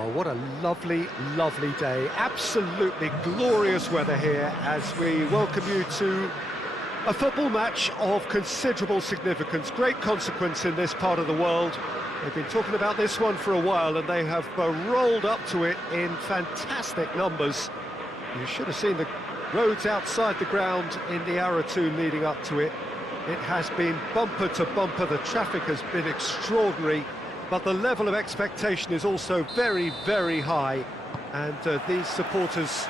Well, what a lovely, lovely day. Absolutely glorious weather here as we welcome you to a football match of considerable significance, great consequence in this part of the world. They've been talking about this one for a while and they have rolled up to it in fantastic numbers. You should have seen the roads outside the ground in the hour or two leading up to it. It has been bumper to bumper, the traffic has been extraordinary, but the level of expectation is also very, very high. And these supporters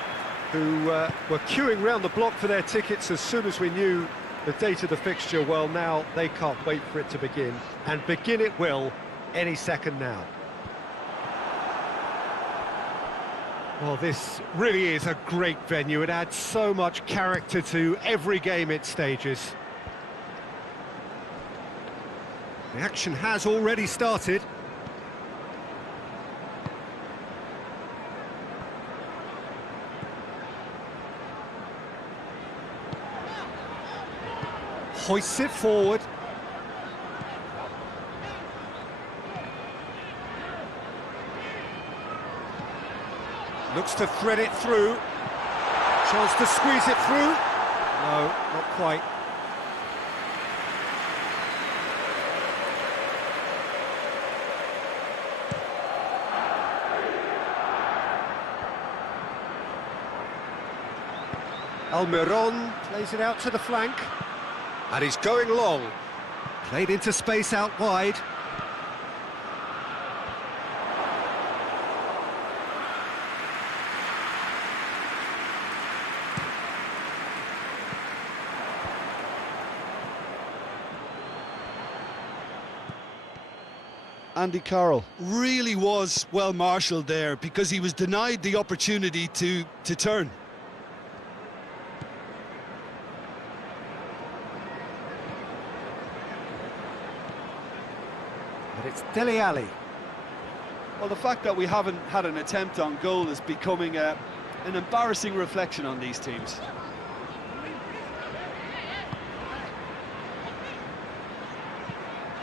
who were queuing round the block for their tickets as soon as we knew the date of the fixture, well, now they can't wait for it to begin. And begin it will any second now. Well, this really is a great venue. It adds so much character to every game it stages. The action has already started. Hoists it forward. Looks to thread it through. Chance to squeeze it through. No, not quite. Almiron plays it out to the flank. And he's going long. Played into space out wide. Andy Carroll really was well marshalled there because he was denied the opportunity to turn. But it's Dele Alli. Well, the fact that we haven't had an attempt on goal is becoming an embarrassing reflection on these teams.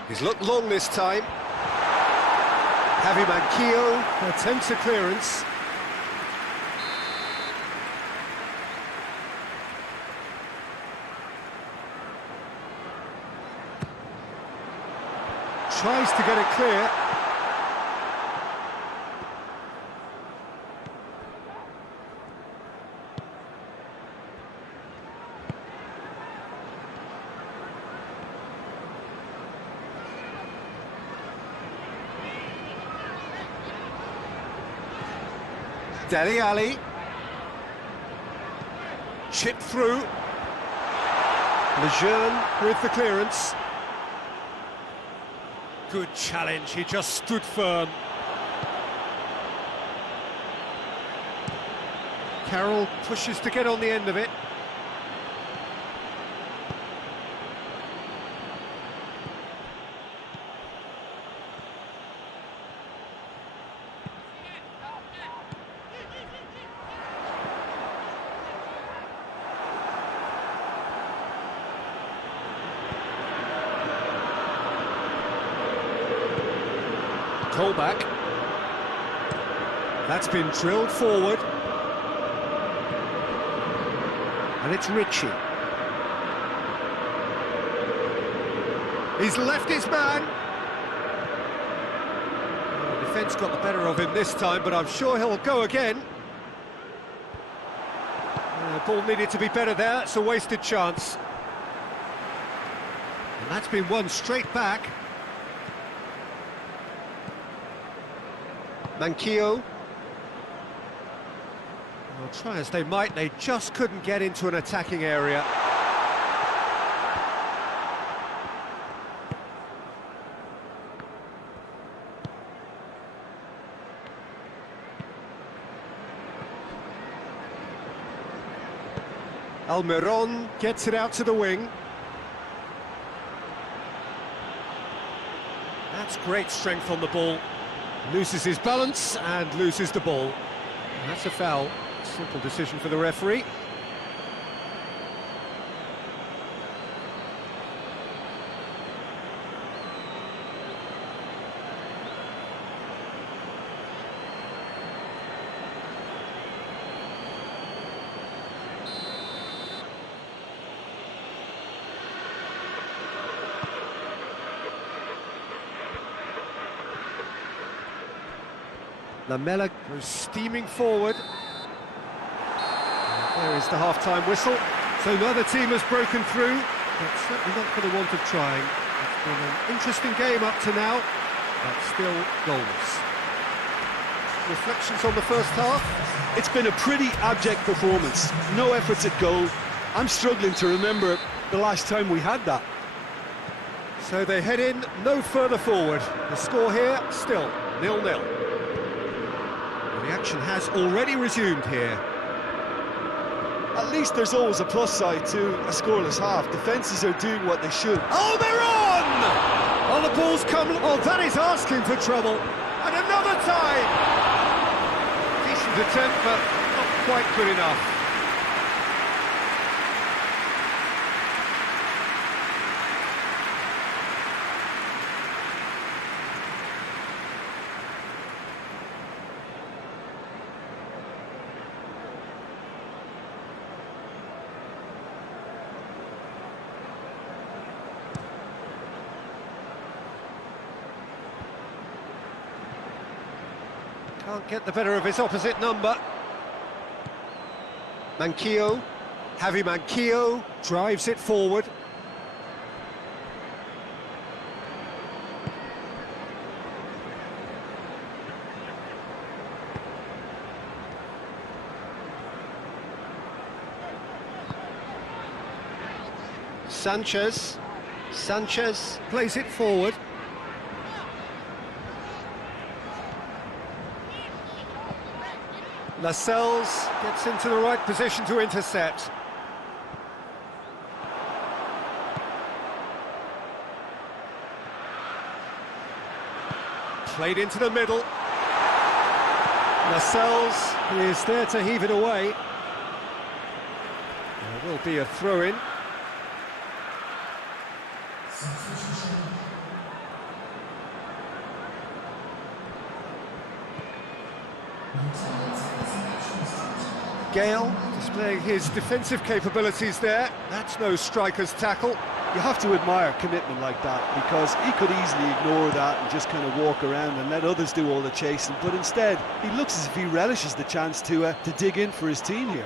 He's looked long this time. Javi Manquillo attempts a clearance. Tries to get it clear. Dele Alli. Chip through. Lejeune with the clearance. Good challenge, he just stood firm. Carroll pushes to get on the end of it. Callback. That's been drilled forward. And it's Ritchie. He's left his man. The defence got the better of him this time, but I'm sure he'll go again. The ball needed to be better there, that's a wasted chance. And that's been won straight back. Manquillo. Well, try as they might, they just couldn't get into an attacking area. Almiron gets it out to the wing. That's great strength on the ball. Loses his balance and loses the ball. And that's a foul. Simple decision for the referee. Lamela goes steaming forward. There is the half-time whistle. So neither team has broken through, but certainly not for the want of trying. It's been an interesting game up to now, but still goals. Reflections on the first half? It's been a pretty abject performance. No efforts at goal. I'm struggling to remember the last time we had that. So they head in no further forward. The score here, still 0-0. The action has already resumed here. At least there's always a plus side to a scoreless half. Defences are doing what they should. Oh, they're on! Oh, the ball's come... Oh, that is asking for trouble. And another time! Decent attempt, but not quite good enough. Can't get the better of his opposite number. Manquillo, Javi Manquillo drives it forward. Sanchez plays it forward. Lascelles gets into the right position to intercept. Played into the middle. Lascelles is there to heave it away. There will be a throw-in. Gale displaying his defensive capabilities there. That's no striker's tackle. You have to admire commitment like that, because he could easily ignore that and just kind of walk around and let others do all the chasing, but instead he looks as if he relishes the chance to dig in for his team here.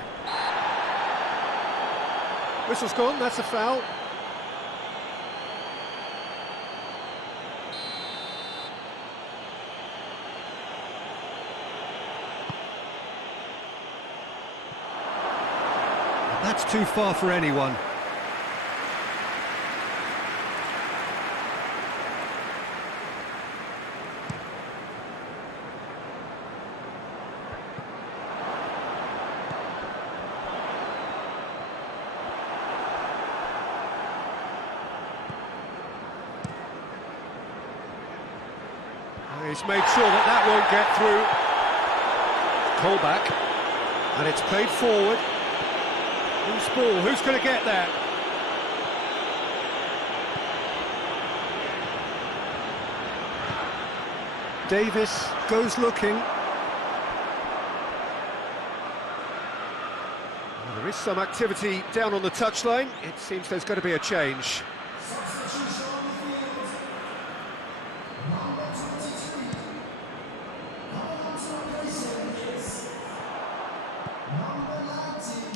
Whistle's gone, that's a foul. That's too far for anyone. He's made sure that that won't get through. Callback, and it's played forward. Who's ball? Who's going to get there? Davis goes looking. Well, there is some activity down on the touchline. It seems there's going to be a change.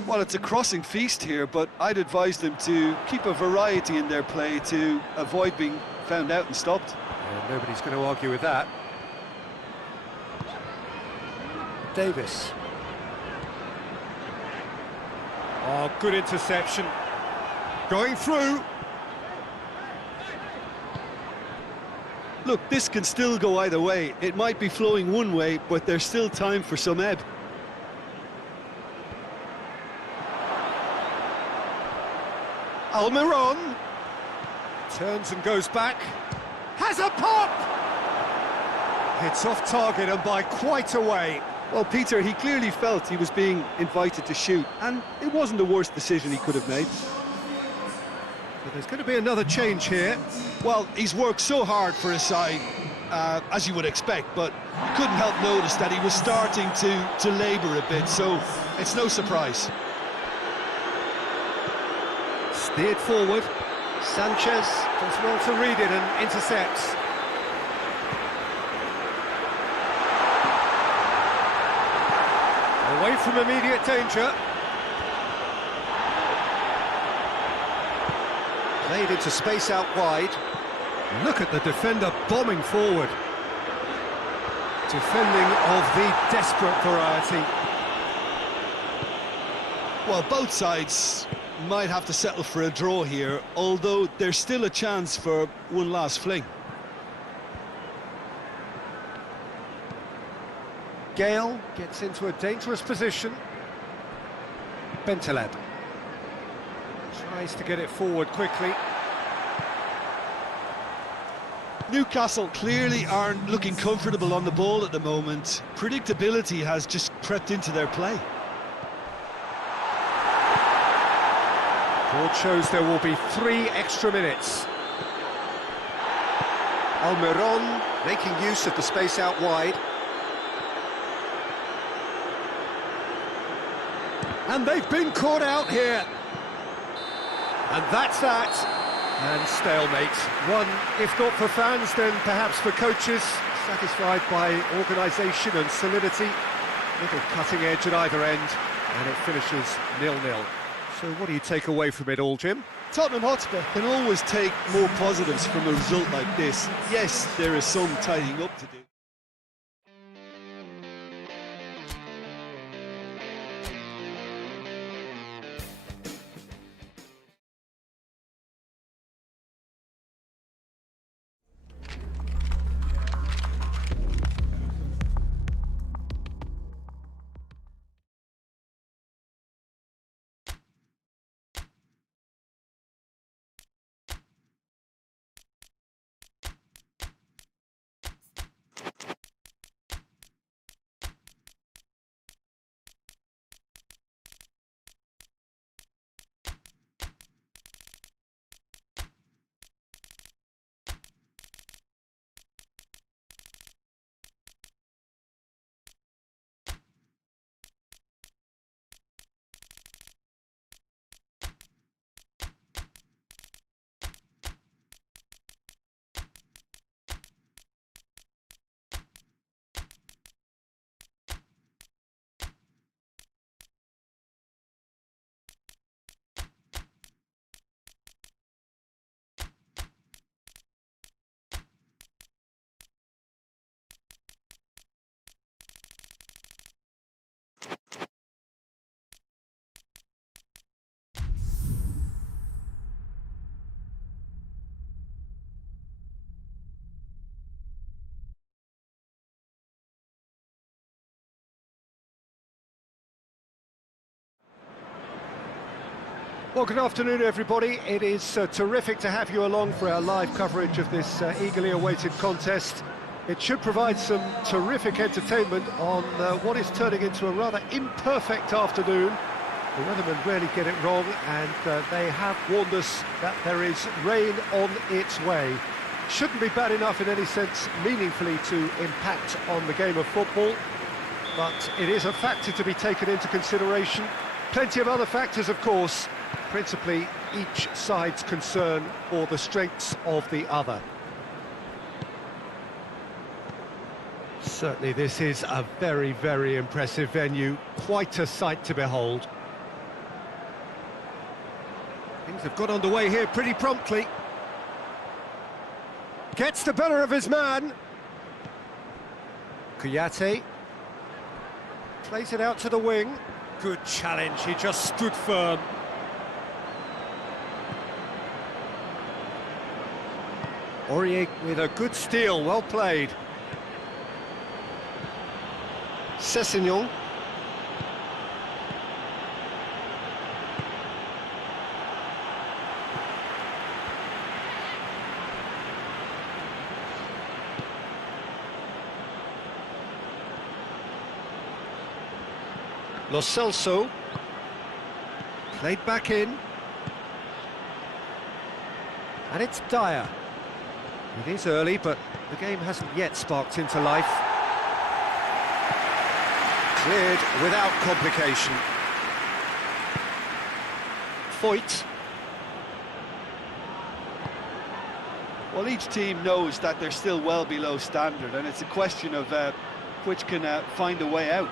Well, it's a crossing feast here, but I'd advise them to keep a variety in their play to avoid being found out and stopped. Yeah, nobody's going to argue with that. Davis. Oh, good interception. Going through. Look, this can still go either way. It might be flowing one way, but there's still time for some ebb. Almiron turns and goes back, has a pop! It's off target and by quite a way. Well, Peter, he clearly felt he was being invited to shoot, and it wasn't the worst decision he could have made. But there's going to be another change here. Well, he's worked so hard for his side, as you would expect, but you couldn't help notice that he was starting to labour a bit, so it's no surprise. Steered forward, Sanchez does well to read it and intercepts. Away from immediate danger. Played into space out wide. Look at the defender bombing forward. Defending of the desperate variety. Well, both sides might have to settle for a draw here, although there's still a chance for one last fling. Gale gets into a dangerous position. Bentaleb tries to get it forward quickly. Newcastle clearly aren't looking comfortable on the ball at the moment. Predictability has just crept into their play. Board shows there will be 3 extra minutes. Almiron making use of the space out wide. And they've been caught out here. And that's that. And stalemate. One, if not for fans, then perhaps for coaches, satisfied by organisation and solidity. Little cutting edge at either end, and it finishes 0-0. So what do you take away from it all, Jim? Tottenham Hotspur can always take more positives from a result like this. Yes, there is some tidying up to do. Well, good afternoon, everybody. It is terrific to have you along for our live coverage of this eagerly awaited contest. It should provide some terrific entertainment on what is turning into a rather imperfect afternoon. The weathermen rarely get it wrong, and they have warned us that there is rain on its way. Shouldn't be bad enough in any sense meaningfully to impact on the game of football, but it is a factor to be taken into consideration. Plenty of other factors, of course, principally each side's concern for the strengths of the other. Certainly this is a very, very impressive venue, quite a sight to behold. Things have got underway here pretty promptly. Gets the better of his man. Kouyaté plays it out to the wing. Good challenge, he just stood firm. Aurier with a good steal, well played. Sessegnon. Lo Celso. Played back in. And it's Dyer. It is early, but the game hasn't yet sparked into life. Cleared without complication. Foyt. Well, each team knows that they're still well below standard, and it's a question of which can find a way out.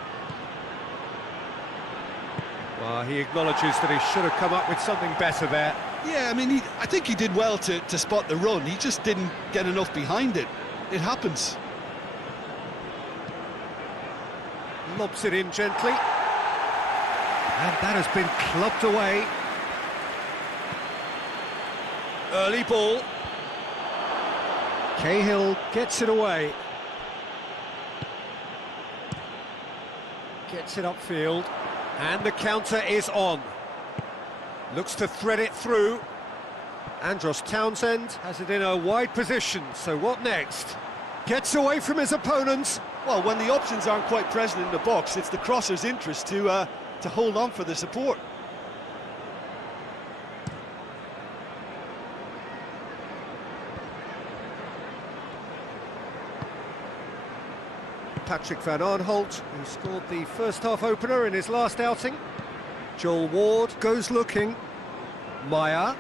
Well, he acknowledges that he should have come up with something better there. Yeah, I mean, I think he did well to spot the run. He just didn't get enough behind it. It happens. Lobs it in gently. And that has been clubbed away. Early ball. Cahill gets it away. Gets it upfield. And the counter is on. Looks to thread it through. Andros Townsend has it in a wide position, so what next? Gets away from his opponents. Well, when the options aren't quite present in the box, it's the crosser's interest to hold on for the support. Patrick van Arnholt, who scored the first half opener in his last outing. Joel Ward goes looking. Maya.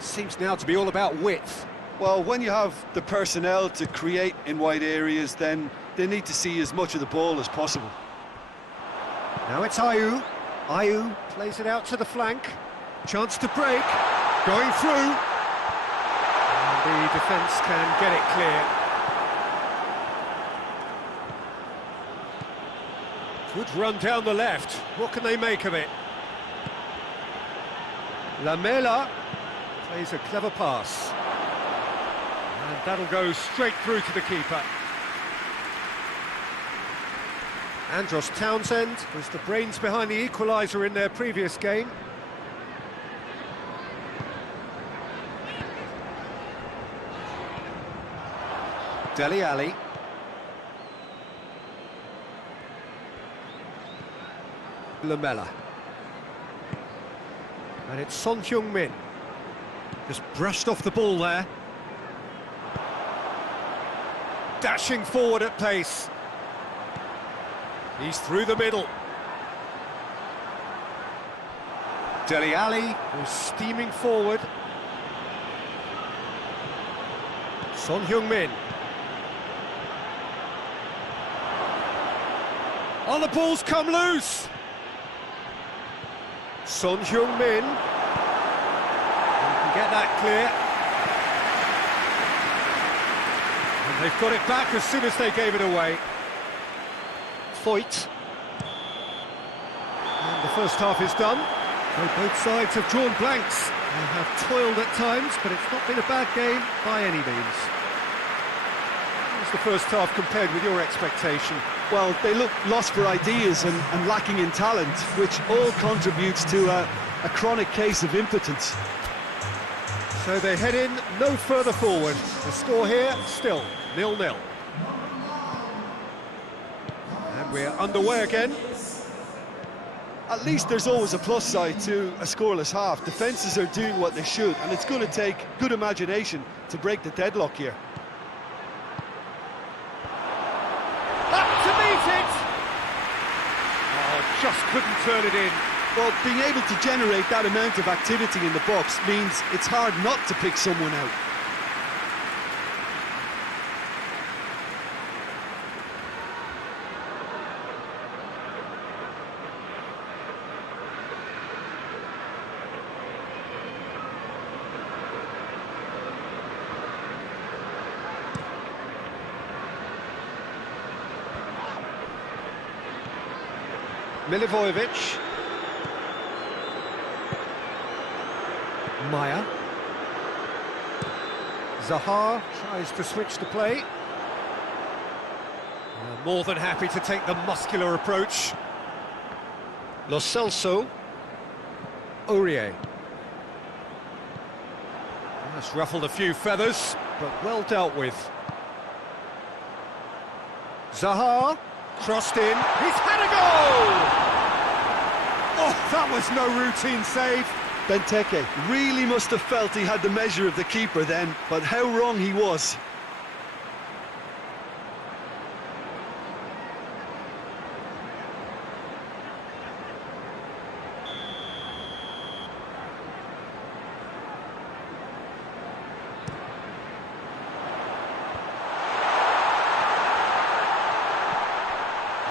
Seems now to be all about width. Well, when you have the personnel to create in wide areas, then they need to see as much of the ball as possible. Now it's Ayew. Ayew plays it out to the flank. Chance to break. Going through. And the defence can get it clear. Good run down the left. What can they make of it? Lamela plays a clever pass. And that'll go straight through to the keeper. Andros Townsend was the brains behind the equaliser in their previous game. Dele Alli. Lamela. And it's Son Heung-min. Just brushed off the ball there. Dashing forward at pace. He's through the middle. Dele Alli, who's steaming forward. Son Heung-min. Oh, the ball's come loose. Son Heung-min. Can get that clear. And they've got it back as soon as they gave it away. Foyt. And the first half is done. So both sides have drawn blanks. They have toiled at times, but it's not been a bad game by any means. How's the first half compared with your expectation? Well, they look lost for ideas and lacking in talent, which all contributes to a chronic case of impotence. So they head in no further forward. The score here, still 0-0. And we're underway again. At least there's always a plus side to a scoreless half. Defences are doing what they should, and it's going to take good imagination to break the deadlock here. Up to meet it! Oh, just couldn't turn it in. Well, being able to generate that amount of activity in the box means it's hard not to pick someone out. Milivojevic. Maya. Zaha tries to switch the play. More than happy to take the muscular approach. Lo Celso. Aurier. That's ruffled a few feathers, but well dealt with. Zaha. Crossed in, he's had a goal! Oh, that was no routine save. Benteke really must have felt he had the measure of the keeper then, but how wrong he was.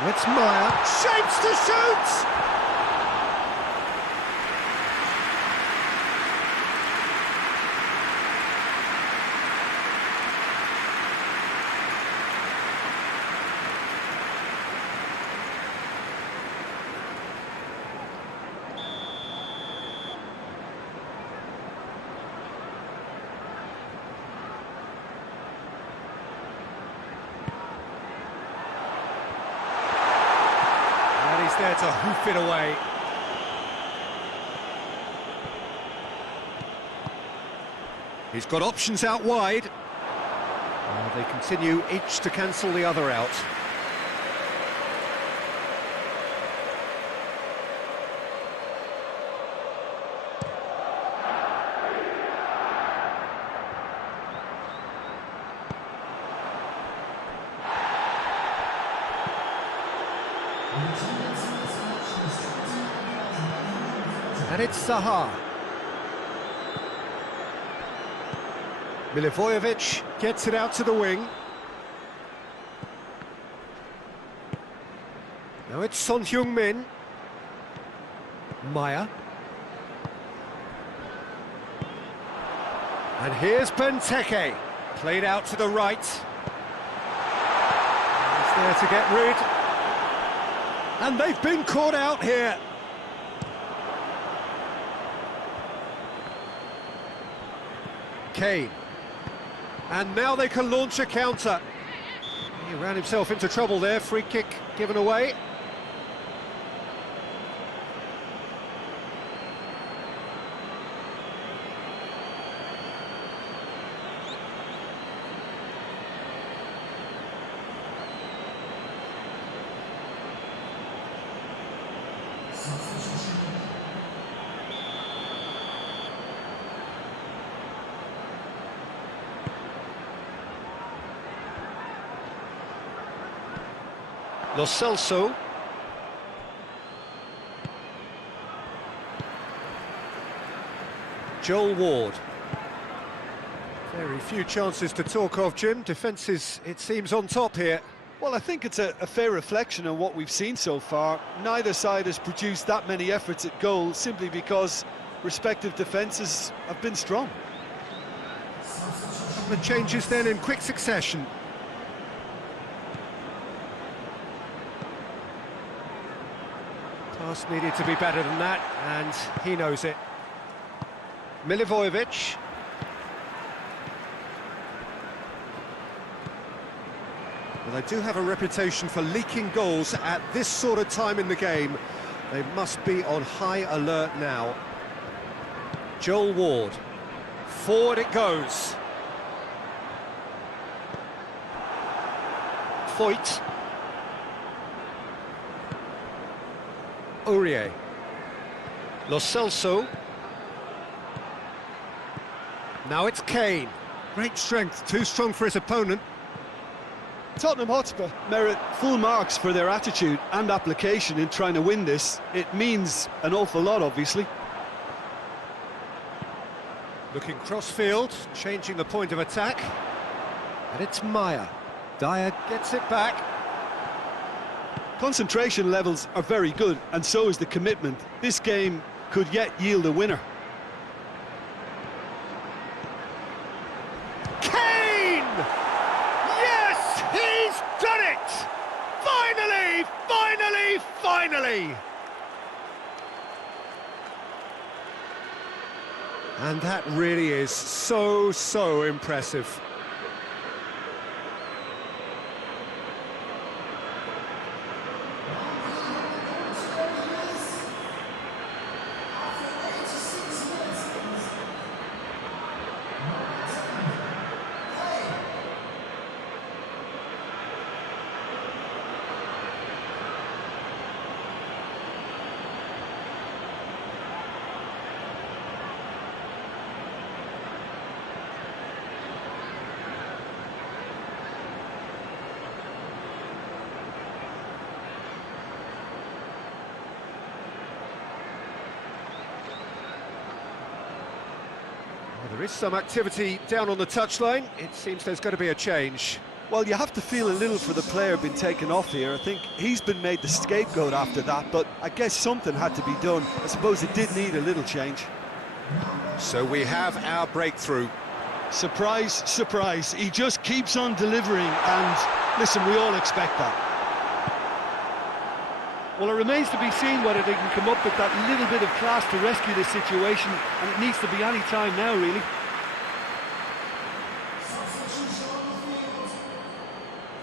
It's Meyer, shapes to shoot! He's there to hoof it away. He's got options out wide. They continue each to cancel the other out. And it's Zaha. Milivojevic gets it out to the wing. Now it's Son Heung-min. Meyer. And here's Benteke. Played out to the right. He's there to get rid. And they've been caught out here. Kane. And now they can launch a counter. He ran himself into trouble there, free kick given away. Lo Celso. Joel Ward. Very few chances to talk of, Jim. Defence is, it seems, on top here. Well, I think it's a fair reflection on what we've seen so far. Neither side has produced that many efforts at goal simply because respective defences have been strong. The changes then in quick succession. Pass needed to be better than that, and he knows it. Milivojevic. Well, they do have a reputation for leaking goals at this sort of time in the game. They must be on high alert now. Joel Ward. Forward it goes. Foyt. Aurier. Lo Celso. Now it's Kane. Great strength, too strong for his opponent. Tottenham Hotspur merit full marks for their attitude and application in trying to win this. It means an awful lot, obviously. Looking cross-field, changing the point of attack. And it's Meyer. Dyer gets it back. Concentration levels are very good, and so is the commitment. This game could yet yield a winner. Kane! Yes, he's done it! Finally, finally, finally! And that really is so impressive. Well, there is some activity down on the touchline. It seems there's going to be a change. Well, you have to feel a little for the player being taken off here. I think he's been made the scapegoat after that, but I guess something had to be done. I suppose it did need a little change. So we have our breakthrough. Surprise, surprise. He just keeps on delivering, and listen, we all expect that. Well, it remains to be seen whether they can come up with that little bit of class to rescue this situation, and it needs to be any time now, really.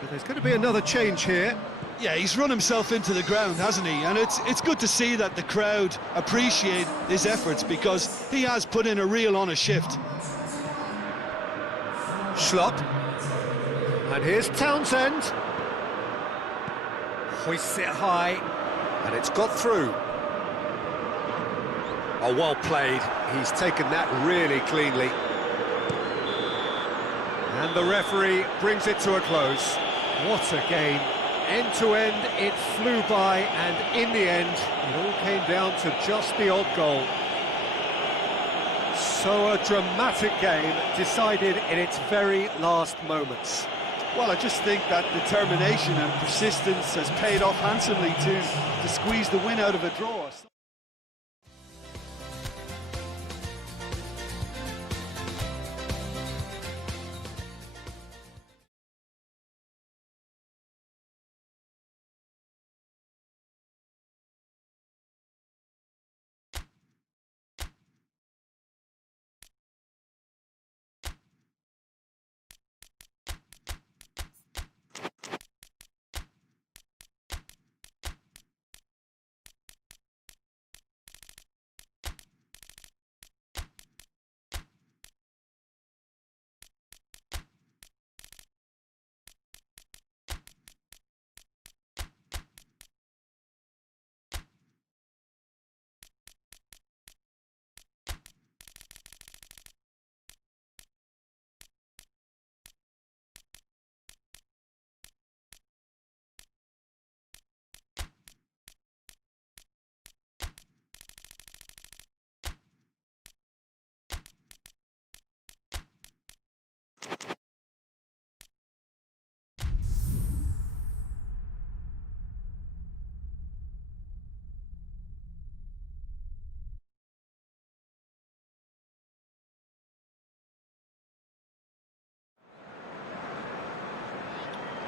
So there's going to be another change here. Yeah, he's run himself into the ground, hasn't he? And it's good to see that the crowd appreciate his efforts, because he has put in a real honest shift. Schlupp. And here's Townsend. Hoists it high. And it's got through. Oh, well played. He's taken that really cleanly. And the referee brings it to a close. What a game. End to end, it flew by, and in the end, it all came down to just the odd goal. So a dramatic game decided in its very last moments. Well, I just think that determination and persistence has paid off handsomely to squeeze the win out of a draw.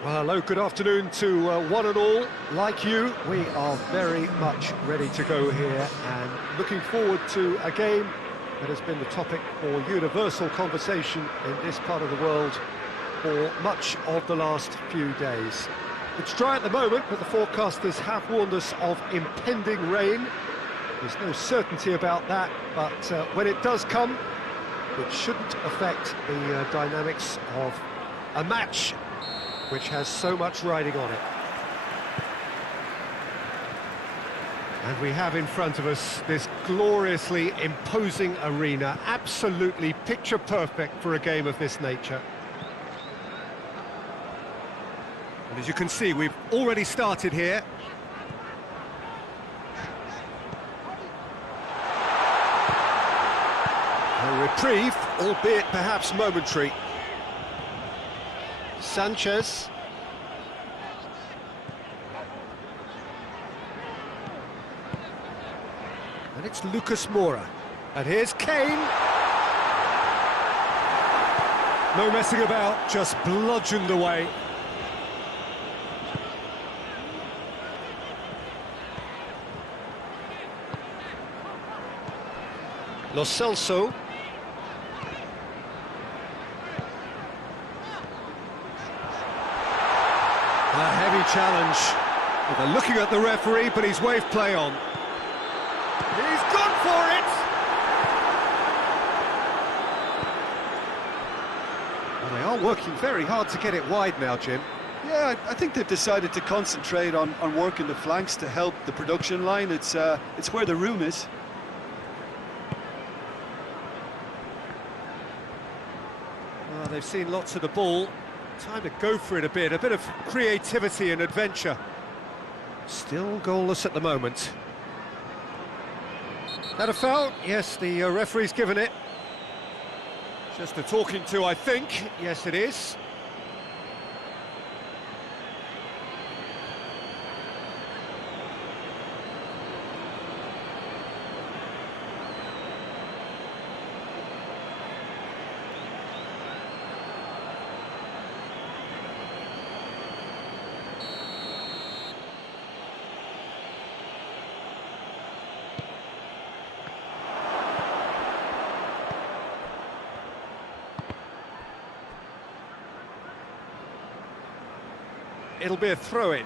Well, hello, good afternoon to one and all. Like you, we are very much ready to go here and looking forward to a game that has been the topic for universal conversation in this part of the world for much of the last few days. It's dry at the moment, but the forecasters have warned us of impending rain. There's no certainty about that, but when it does come, it shouldn't affect the dynamics of a match which has so much riding on it. And we have in front of us this gloriously imposing arena, absolutely picture perfect for a game of this nature. And as you can see, we've already started here. A reprieve, albeit perhaps momentary. Sanchez. And it's Lucas Moura. And here's Kane. No messing about, just bludgeoned away. Lo Celso. A heavy challenge. Well, they're looking at the referee, but he's waved play on. He's gone for it! Well, they are working very hard to get it wide now, Jim. Yeah, I think they've decided to concentrate on working the flanks to help the production line. It's where the room is. Well, they've seen lots of the ball. Time to go for it a bit of creativity and adventure. Still goalless at the moment. That a foul? Yes, the referee's given it. Just a talking to, I think. Yes, it is. it'll be a throw-in.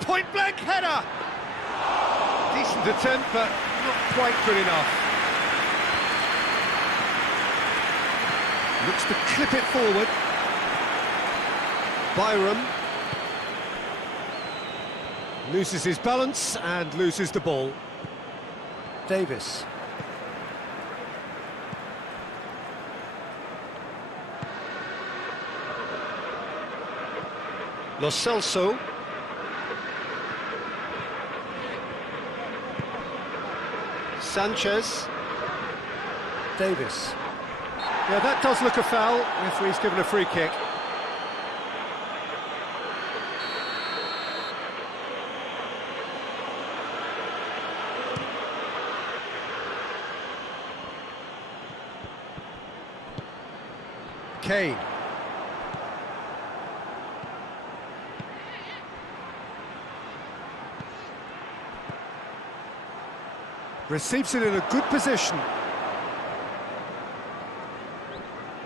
Point-blank header! Decent attempt, but not quite good enough. Looks to clip it forward. Byram loses his balance and loses the ball. Davis. Lo Celso. Sanchez. Davis. Yeah, that does look a foul. Referee's given a free kick. Kane. Receives it in a good position.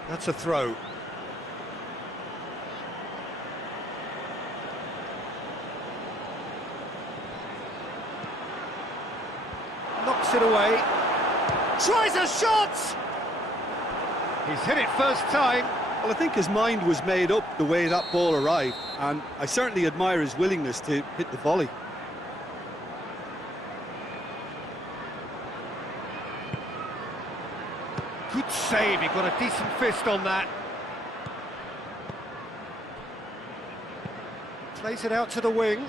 That's a throw. Knocks it away. Tries a shot! He's hit it first time. Well, I think his mind was made up the way that ball arrived, and I certainly admire his willingness to hit the volley. Good save, he got a decent fist on that. Plays it out to the wing.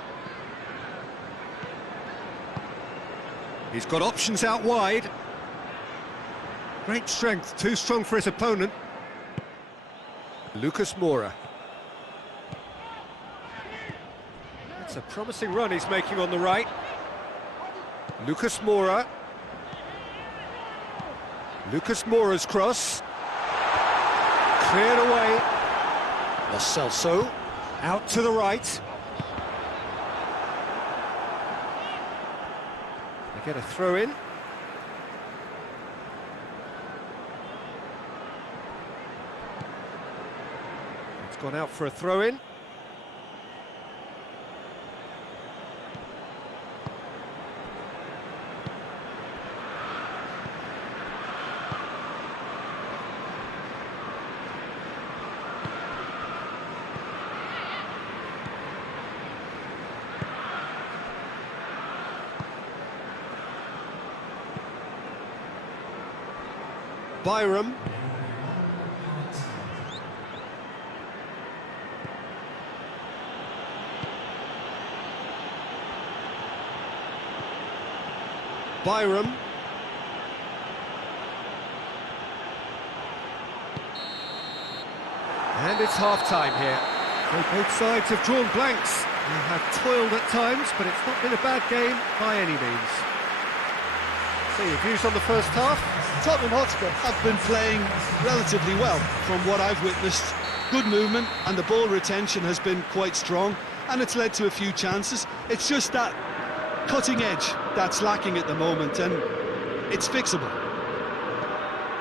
He's got options out wide. Great strength, too strong for his opponent. Lucas Moura. That's a promising run he's making on the right. Lucas Moura. Lucas Moura's cross. Cleared away. Lo Celso. Out to the right. They get a throw in. It's gone out for a throw in. Byram. Byram. And it's half-time here. So both sides have drawn blanks. They have toiled at times, but it's not been a bad game by any means. So your views on the first half? Tottenham Hotspur have been playing relatively well from what I've witnessed. Good movement, and the ball retention has been quite strong, and it's led to a few chances. It's just that cutting edge that's lacking at the moment, and it's fixable.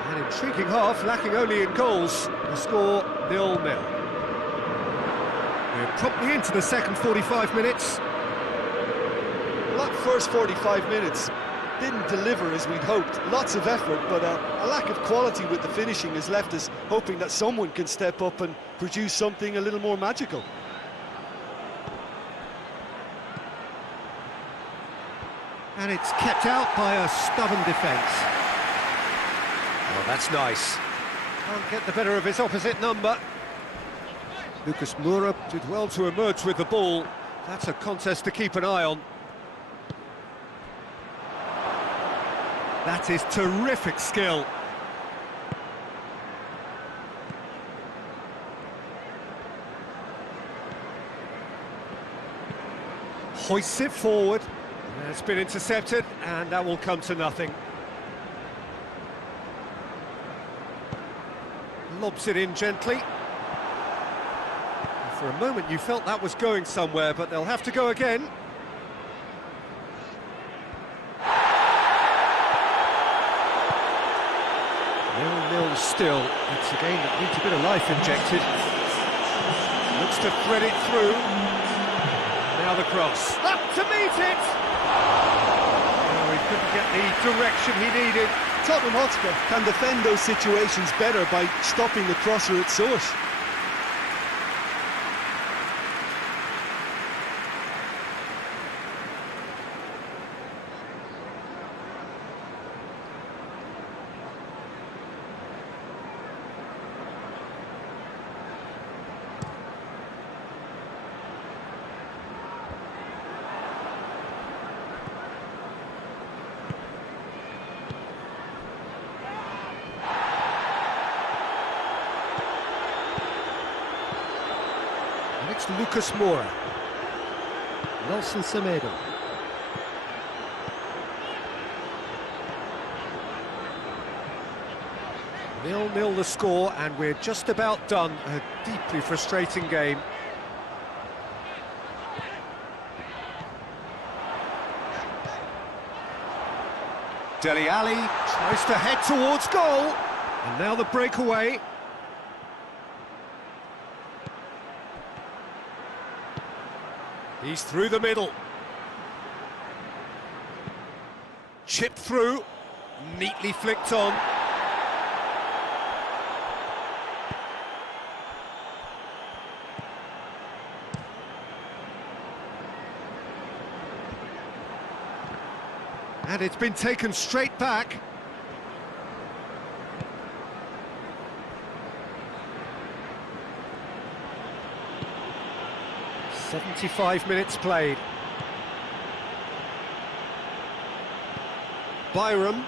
An intriguing half, lacking only in goals. The score 0-0. We're promptly into the second 45 minutes. Well, that first 45 minutes didn't deliver as we'd hoped. Lots of effort, but a lack of quality with the finishing has left us hoping that someone can step up and produce something a little more magical. And it's kept out by a stubborn defence. Oh, that's nice. Can't get the better of his opposite number. Lucas Moura did well to emerge with the ball. That's a contest to keep an eye on. That is terrific skill. Hoists it forward. It's been intercepted, and that will come to nothing. Lobs it in gently. For a moment you felt that was going somewhere, but they'll have to go again. Still, it's a game that needs a bit of life injected. Looks to thread it through. Now the cross. Up to meet it! Oh, he couldn't get the direction he needed. Tottenham Hotspur can defend those situations better by stopping the crosser at source. It's Lucas Moura. Nelson Semedo. 0-0 the score, and we're just about done. A deeply frustrating game. Dele Alli tries to head towards goal. And now the breakaway. He's through the middle. Chipped through, neatly flicked on. And it's been taken straight back. "75 minutes played. Byram.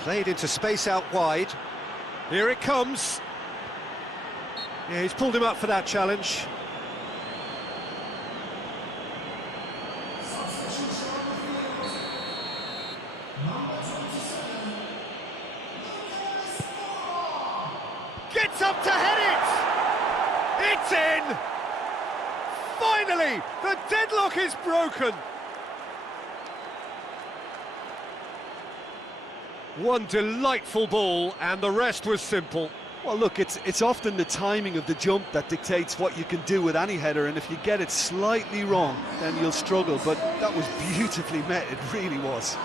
Played into space out wide. Here it comes. Yeah, he's pulled him up for that challenge. Gets up to head it! It's in! Finally, the deadlock is broken! One delightful ball, and the rest was simple. Well, look, it's often the timing of the jump that dictates what you can do with any header, and if you get it slightly wrong, then you'll struggle, but that was beautifully met, it really was.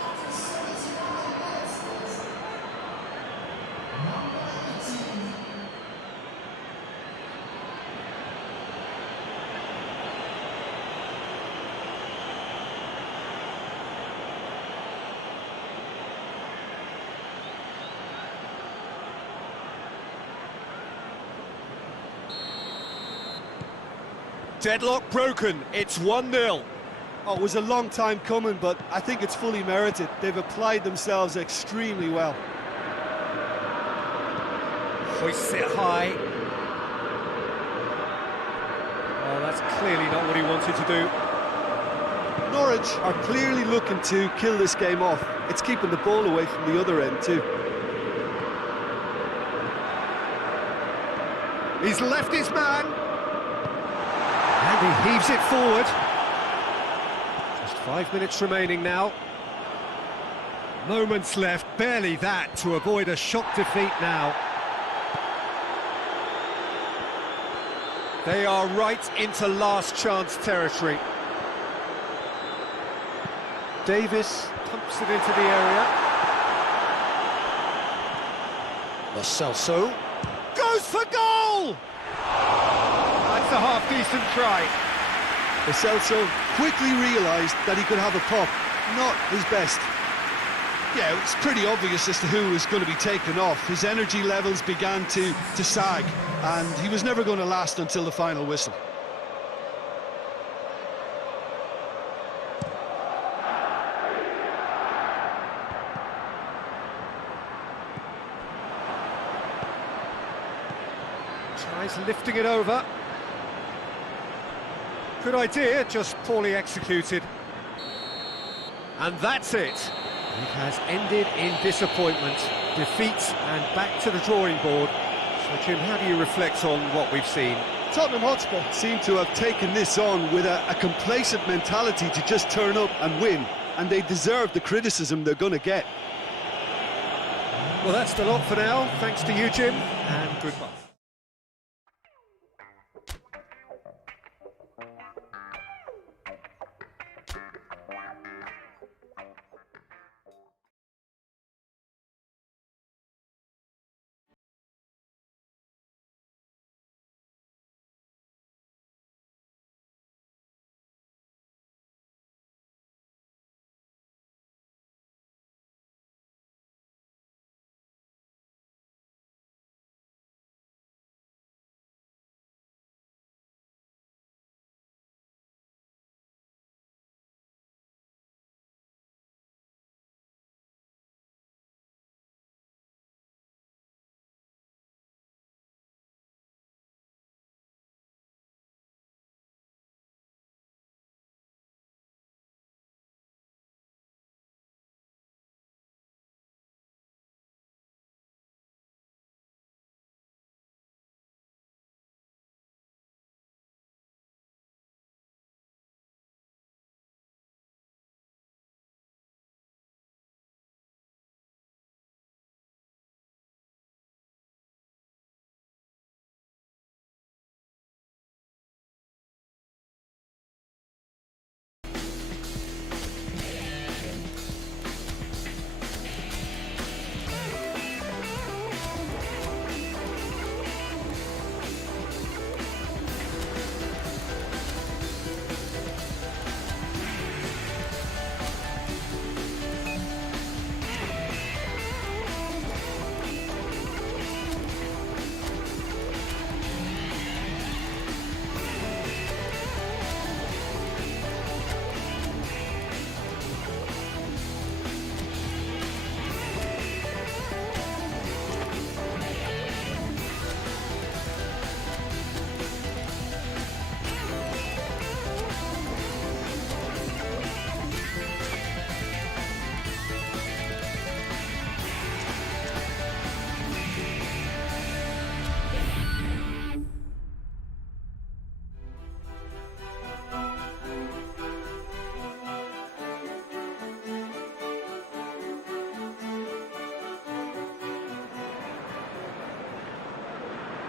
Deadlock broken, it's 1-0. Oh, it was a long time coming, but I think it's fully merited. They've applied themselves extremely well. Hoists it high. Oh, that's clearly not what he wanted to do. Norwich are clearly looking to kill this game off. It's keeping the ball away from the other end too. He's left his man. And he heaves it forward. Just 5 minutes remaining now. Moments left, barely that, to avoid a shock defeat now. They are right into last chance territory. Davis pumps it into the area. Lo Celso goes for goal! That's a half-decent try. Lo Celso quickly realised that he could have a pop, not his best. Yeah, it's pretty obvious as to who was going to be taken off. His energy levels began to sag, and he was never going to last until the final whistle. Tries lifting it over. Good idea, just poorly executed. And that's it. It has ended in disappointment, defeat, and back to the drawing board. So, Jim, how do you reflect on what we've seen? Tottenham Hotspur seem to have taken this on with a complacent mentality to just turn up and win, and they deserve the criticism they're going to get. Well, that's the lot for now. Thanks to you, Jim, and goodbye.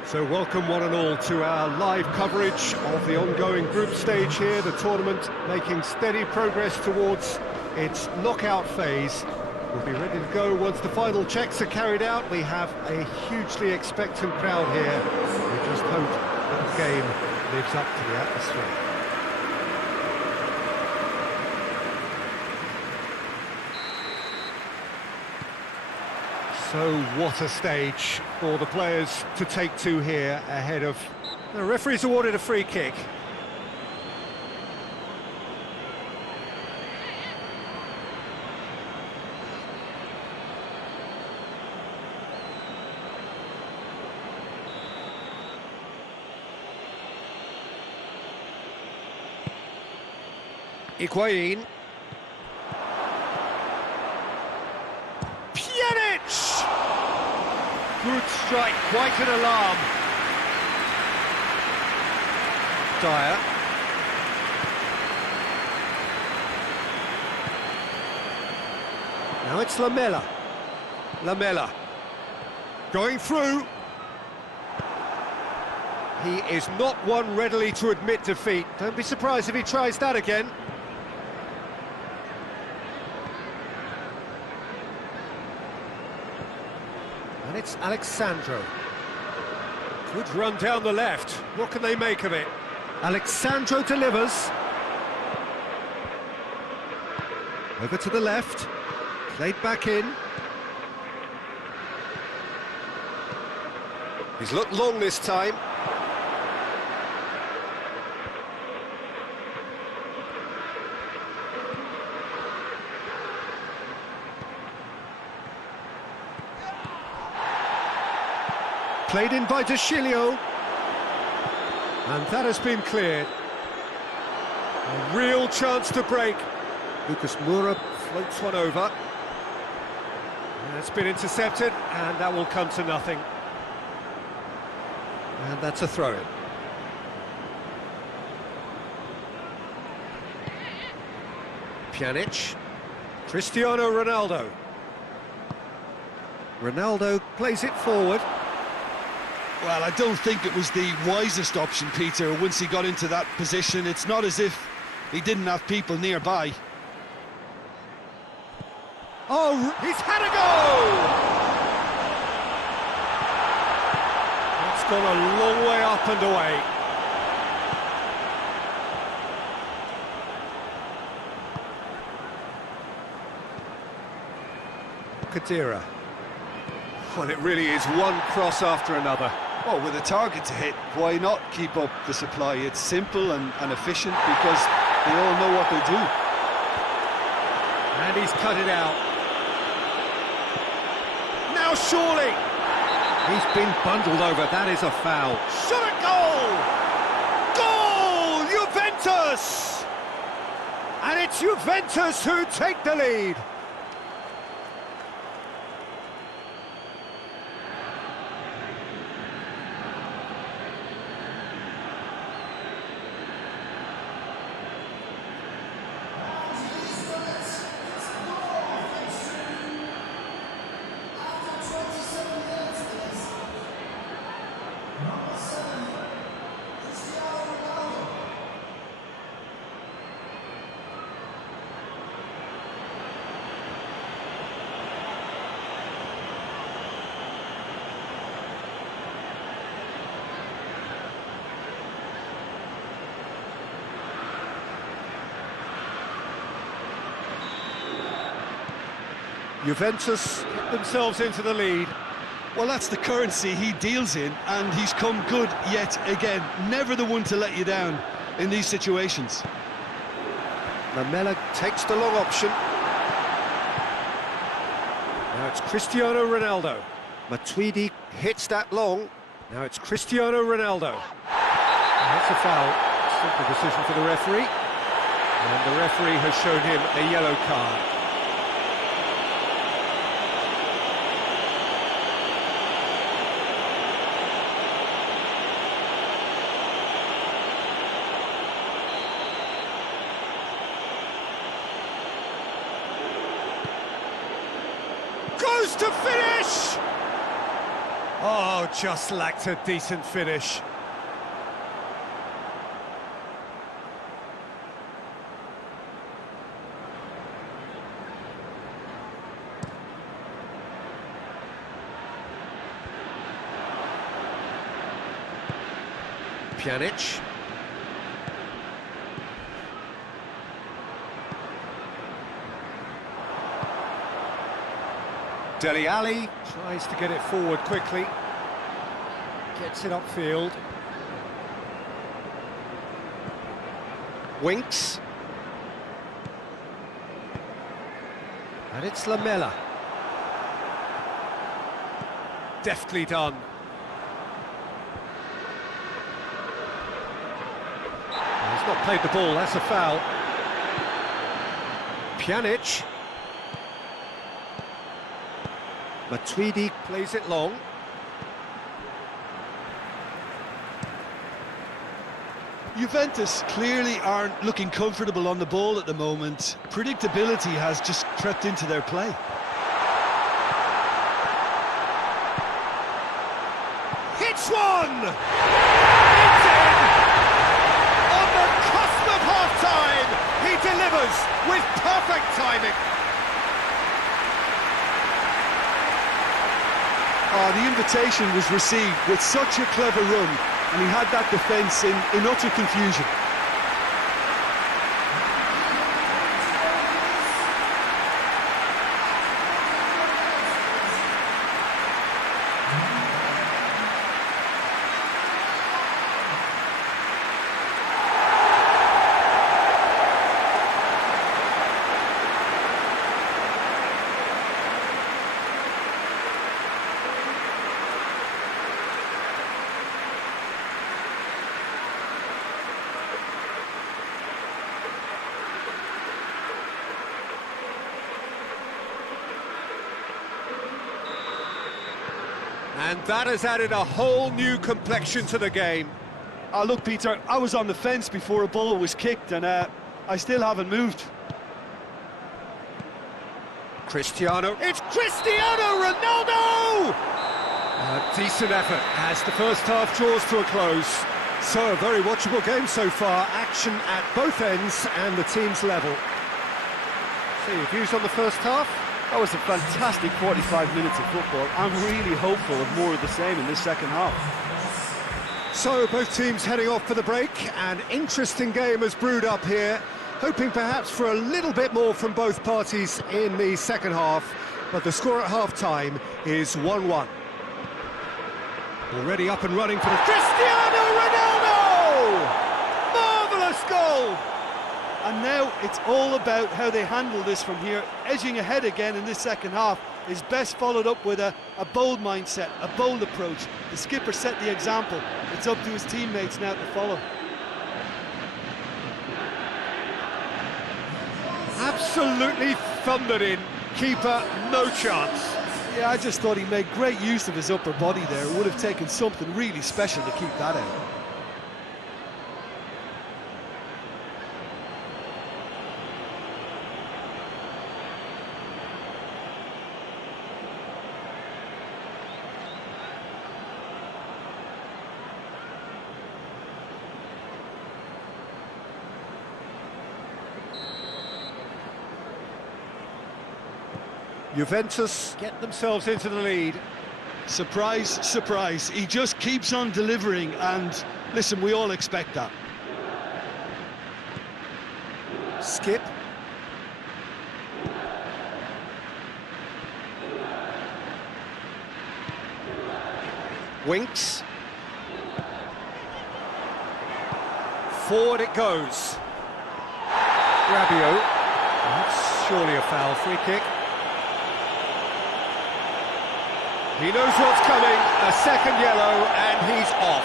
So welcome one and all to our live coverage of the ongoing group stage here, the tournament making steady progress towards its knockout phase. We'll be ready to go once the final checks are carried out. We have a hugely expectant crowd here. We just hope that the game lives up to the atmosphere. So what a stage for the players to take to here ahead of... The referee's awarded a free kick. Higuain. Good strike, quite an alarm. Dyer. Now it's Lamela. Lamela. Going through. He is not one readily to admit defeat. Don't be surprised if he tries that again. And it's Alexandro. Good run down the left. What can they make of it? Alexandro delivers. Over to the left. Played back in. He's looked long this time. Played in by De Chilio. And that has been cleared. A real chance to break. Lucas Moura floats one over. And it's been intercepted, and that will come to nothing. And that's a throw-in. Pjanic. Cristiano Ronaldo. Ronaldo plays it forward. Well, I don't think it was the wisest option, Peter, once he got into that position. It's not as if he didn't have people nearby. Oh, he's had a go! It's gone a long way up and away. Kadira. Well, it really is one cross after another. Well, with a target to hit, why not keep up the supply? It's simple and efficient because they all know what they do. And he's cut it out. Now surely! He's been bundled over, that is a foul. Shot at goal! Goal! Juventus! And it's Juventus who take the lead. Juventus get themselves into the lead. Well, that's the currency he deals in, and he's come good yet again. Never the one to let you down in these situations. Lamela takes the long option. Now it's Cristiano Ronaldo. Matuidi hits that long. Now it's Cristiano Ronaldo. And that's a foul. Simple decision for the referee. And the referee has shown him a yellow card. Goes to finish! Oh, just lacked a decent finish. Pjanic. Dele Alli tries to get it forward quickly. Gets it upfield. Winks. And it's Lamela. Deftly done. He's not played the ball, that's a foul. Pjanic. Matuidi plays it long. Juventus clearly aren't looking comfortable on the ball at the moment. Predictability has just crept into their play. Hits one! It's in! On the cusp of half-time, he delivers with perfect timing. Oh, the invitation was received with such a clever run, and he had that defence in utter confusion. And that has added a whole new complexion to the game. Look, Peter, I was on the fence before a ball was kicked, and I still haven't moved. Cristiano, it's Cristiano Ronaldo! A decent effort as the first half draws to a close. So, a very watchable game so far, action at both ends and the team's level. So, your views on the first half? That was a fantastic 45 minutes of football. I'm really hopeful of more of the same in this second half. So, both teams heading off for the break. An interesting game has brewed up here, hoping perhaps for a little bit more from both parties in the second half, but the score at half-time is 1-1. Already up and running for the Cristiano Ronaldo! Marvellous goal! And now it's all about how they handle this from here. Edging ahead again in this second half is best followed up with a bold mindset, a bold approach. The skipper set the example. It's up to his teammates now to follow. Absolutely thundered in. Keeper, no chance. Yeah, I just thought he made great use of his upper body there. It would have taken something really special to keep that out. Juventus get themselves into the lead. Surprise, surprise. He just keeps on delivering, and listen, we all expect that. Skip. Winks. Forward it goes. Rabiot. That's surely a foul, free kick. He knows what's coming, a second yellow, and he's off.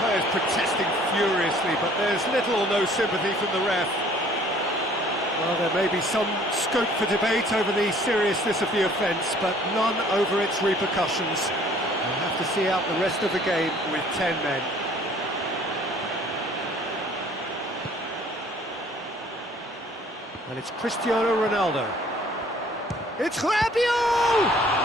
Players protesting furiously, but there's little or no sympathy from the ref. Well, there may be some scope for debate over the seriousness of the offence, but none over its repercussions. We'll have to see out the rest of the game with 10 men. And it's Cristiano Ronaldo. It's Rabiot!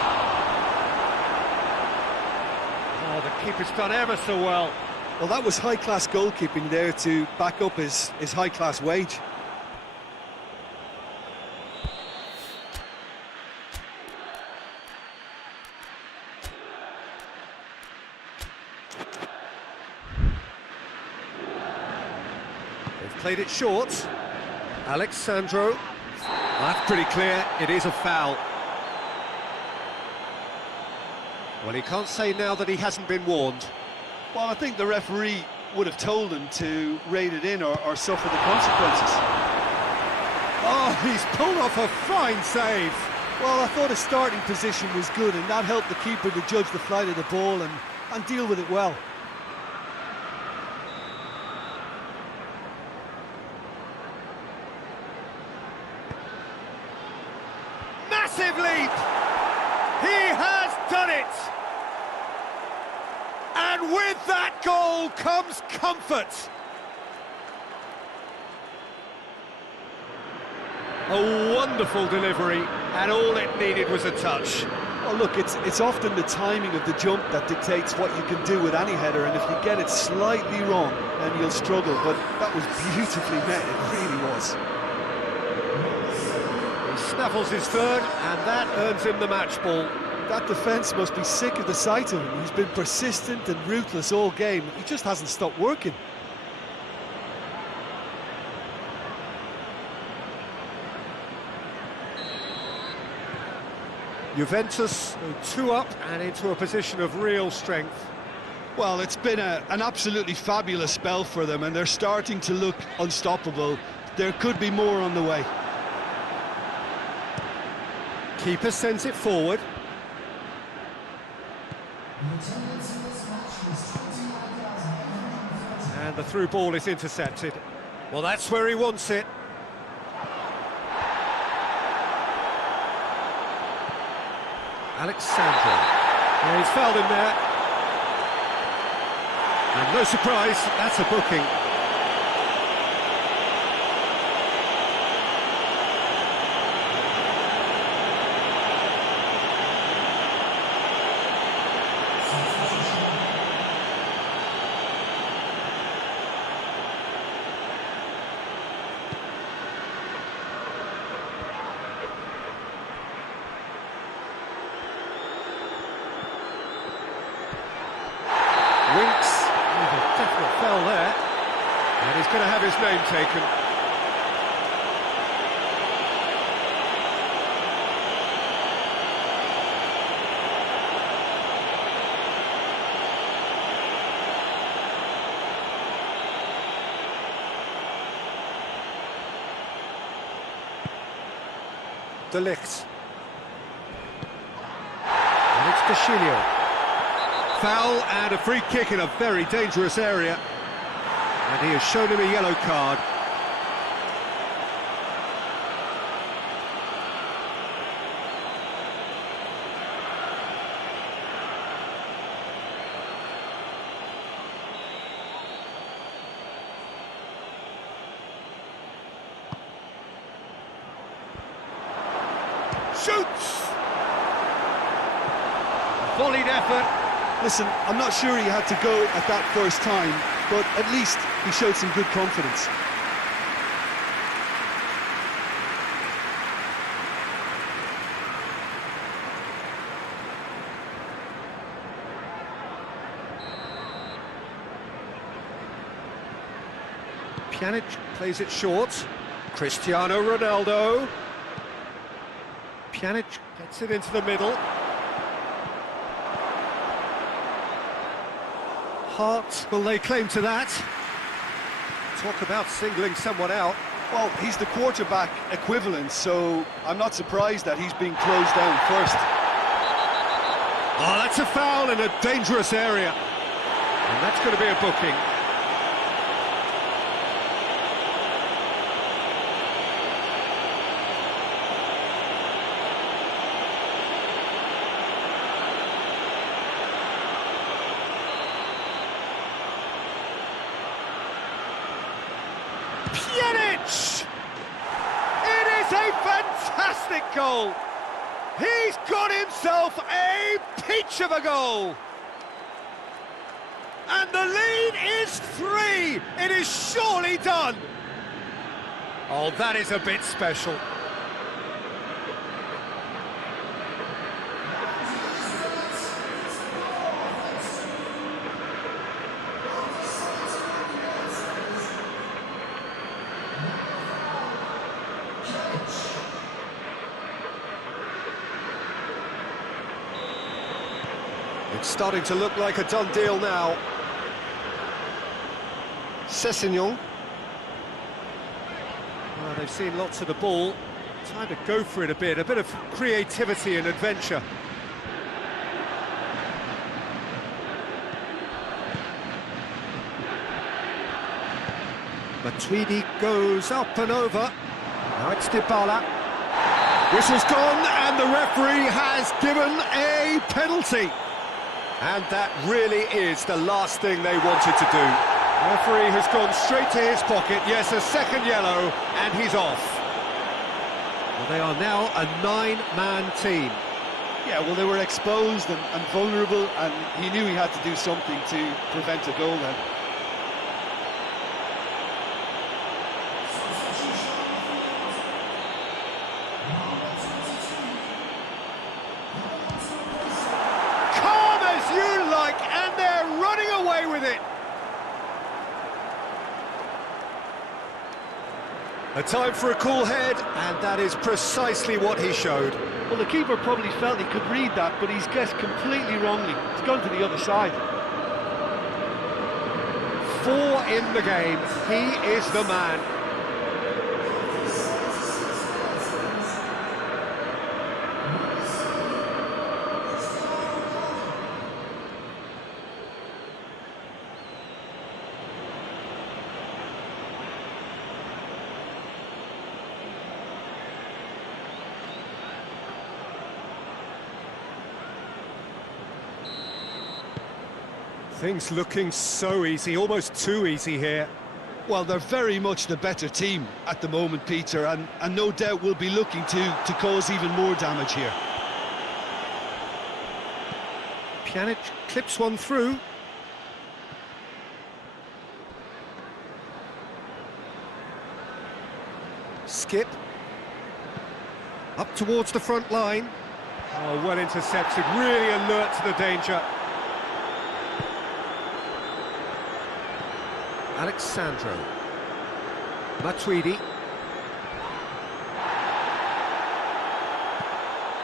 Oh, the keeper's done ever so well. Well, that was high-class goalkeeping there to back up his high-class wage. They've played it short. Alexandro. That's pretty clear, it is a foul. Well, he can't say now that he hasn't been warned. Well, I think the referee would have told him to rein it in or suffer the consequences. Oh, he's pulled off a fine save. Well, I thought his starting position was good, and that helped the keeper to judge the flight of the ball and deal with it well. Massive leap! He has done it! And with that goal comes comfort. A wonderful delivery, and all it needed was a touch. Well, look, it's often the timing of the jump that dictates what you can do with any header, and if you get it slightly wrong, then you'll struggle, but that was beautifully met, it really was. He snaffles his third, and that earns him the match ball. That defence must be sick of the sight of him. He's been persistent and ruthless all game. He just hasn't stopped working. Juventus 2 up and into a position of real strength. Well, it's been an absolutely fabulous spell for them, and they're starting to look unstoppable. There could be more on the way. Keeper sends it forward. And the through ball is intercepted. Well, that's where he wants it. Alexandro. Yeah, he's fouled him there. And no surprise, that's a booking. going to have his name taken. De Ligt. And it's Deshilio. Foul and a free kick in a very dangerous area. And he has shown him a yellow card. Shoots! Volleyed effort. Listen, I'm not sure he had to go at that first time, but at least he showed some good confidence. Pjanic plays it short. Cristiano Ronaldo. Pjanic gets it into the middle. Hart will lay claim to that. Talk about singling someone out. Well, he's the quarterback equivalent, so I'm not surprised that he's being closed down first. Oh, that's a foul in a dangerous area. And that's going to be a booking. Pjanic! It is a fantastic goal! He's got himself a peach of a goal! And the lead is 3! It is surely done! Oh, that is a bit special. It's starting to look like a done deal now. Sessegnon. Well, they've seen lots of the ball. Time to go for it a bit of creativity and adventure. Matuidi goes up and over. Now it's Dybala. Whistle's gone and the referee has given a penalty. And that really is the last thing they wanted to do. The referee has gone straight to his pocket. Yes, a second yellow, and he's off. Well, they are now a 9-man team. Yeah, well, they were exposed and vulnerable, and he knew he had to do something to prevent a goal then. And they're running away with it. A time for a cool head, and that is precisely what he showed. Well, the keeper probably felt he could read that, but he's guessed completely wrongly. He's gone to the other side. 4 in the game. He is the man. Things looking so easy, almost too easy here. Well, they're very much the better team at the moment, Peter, and no doubt will be looking to cause even more damage here. Pjanic clips one through. Skip. Up towards the front line. Oh, well intercepted, really alert to the danger. Alexandro. Matuidi.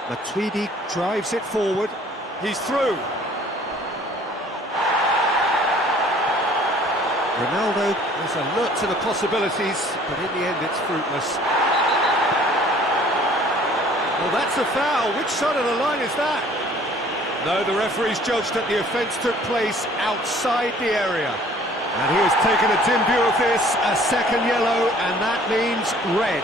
Matuidi drives it forward. He's through. Ronaldo is alert to the possibilities, but in the end it's fruitless. Well, that's a foul. Which side of the line is that? No, the referee's judged that the offence took place outside the area. And he has taken a dim view of this, a second yellow, and that means red.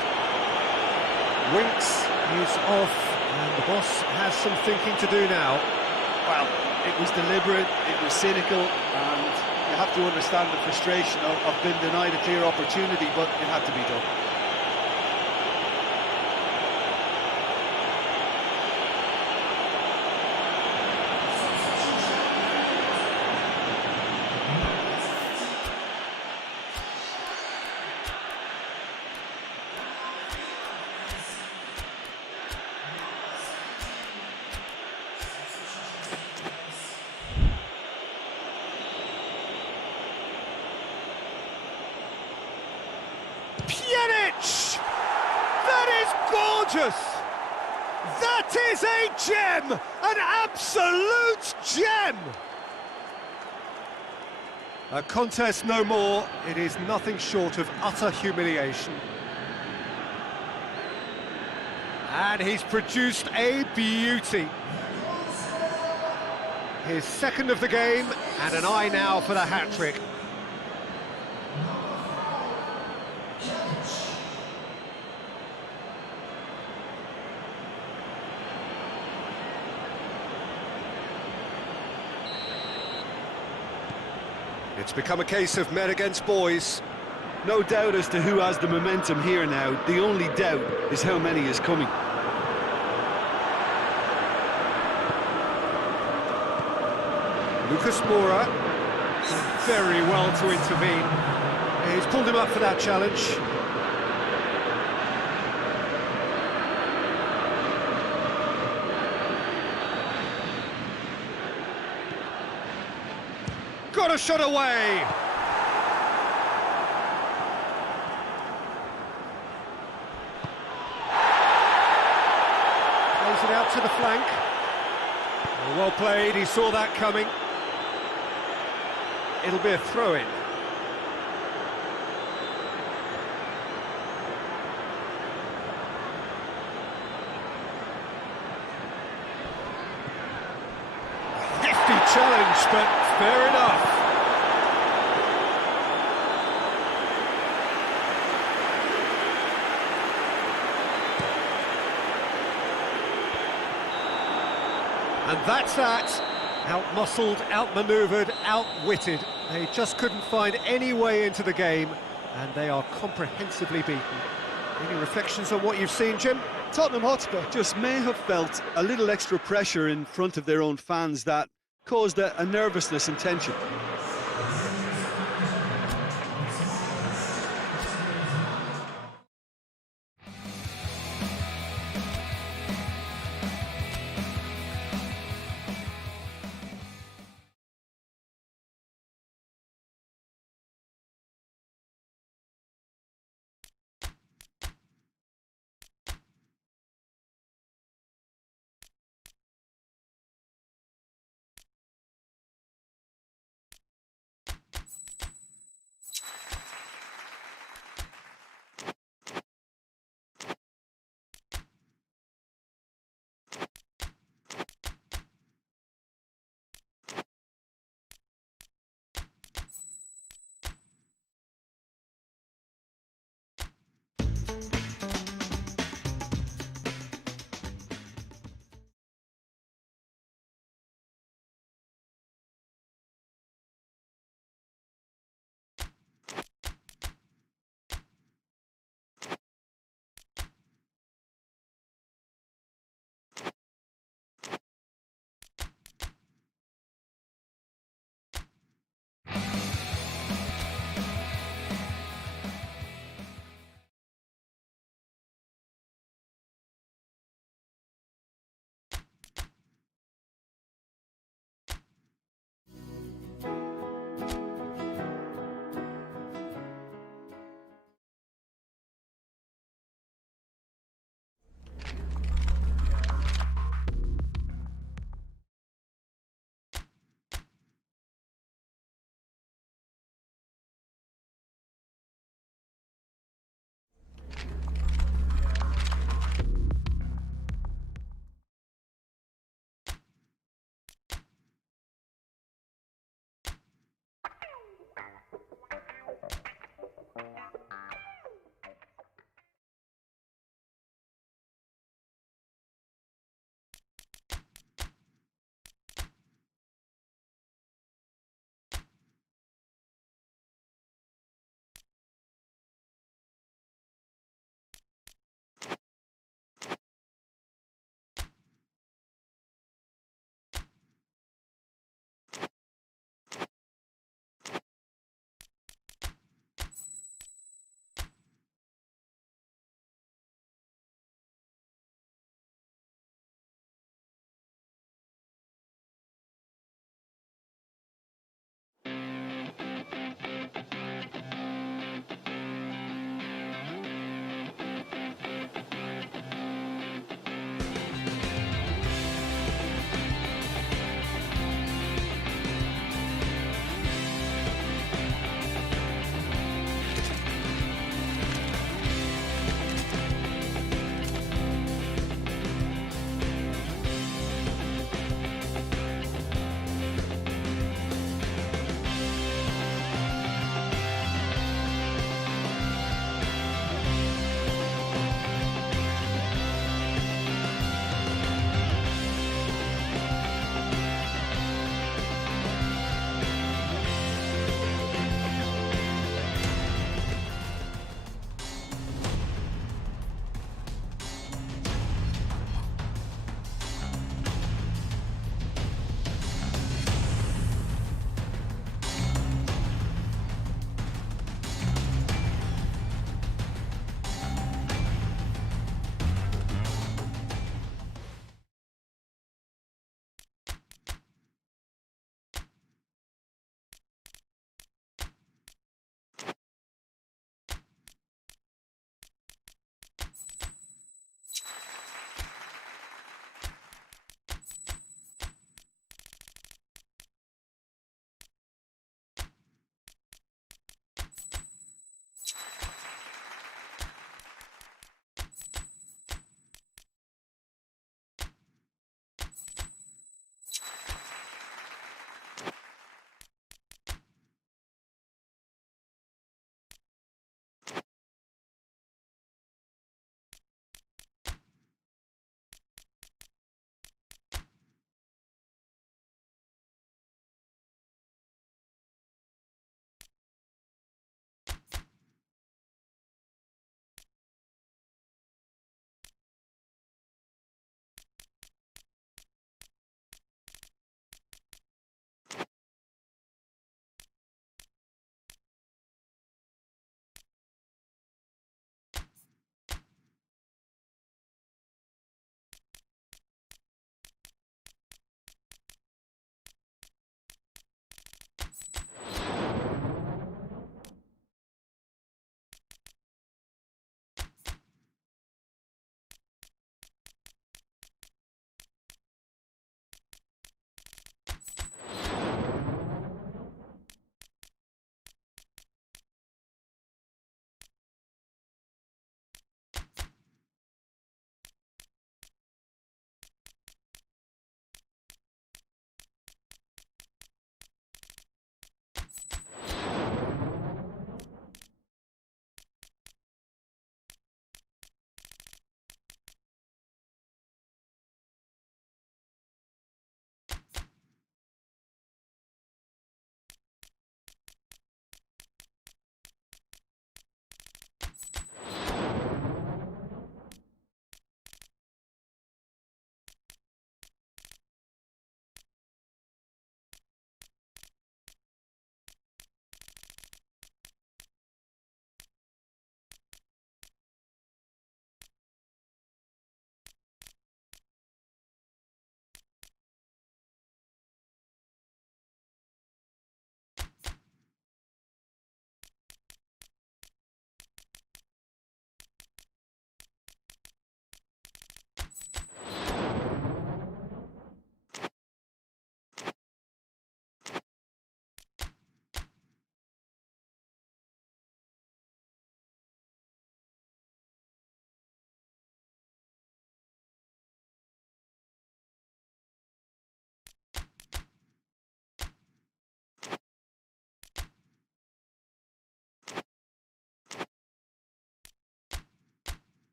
Winks is off, and the boss has some thinking to do now. Well, it was deliberate, it was cynical, and you have to understand the frustration of being denied a clear opportunity, but it had to be done. That is gorgeous! That is a gem! An absolute gem! A contest no more. It is nothing short of utter humiliation. And he's produced a beauty. His second of the game, and an eye now for the hat-trick. It's become a case of men against boys. No doubt as to who has the momentum here now. The only doubt is how many is coming. Lucas Moura, very well to intervene. He's pulled him up for that challenge. Got a shot away! Plays it out to the flank. Well played, he saw that coming. It'll be a throw-in. Hefty challenge, but fair enough. And that's that. Out-muscled, out-manoeuvred, outwitted. They just couldn't find any way into the game, and they are comprehensively beaten. Any reflections on what you've seen, Jim? Tottenham Hotspur just may have felt a little extra pressure in front of their own fans that caused a nervousness and tension.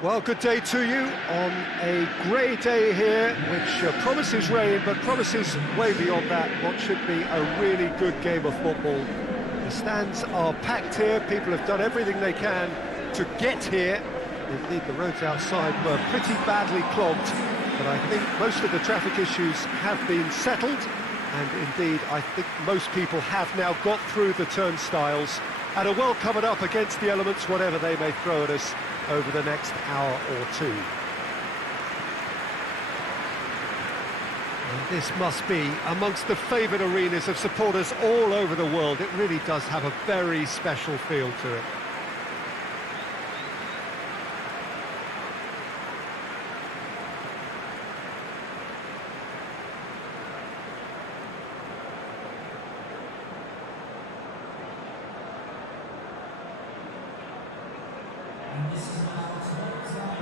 Well, good day to you on a grey day here, which promises rain, but promises way beyond that what should be a really good game of football. The stands are packed here, people have done everything they can to get here. Indeed, the roads outside were pretty badly clogged, but I think most of the traffic issues have been settled, and indeed, I think most people have now got through the turnstiles and are well covered up against the elements, whatever they may throw at us over the next hour or two. And this must be amongst the favoured arenas of supporters all over the world. It really does have a very special feel to it.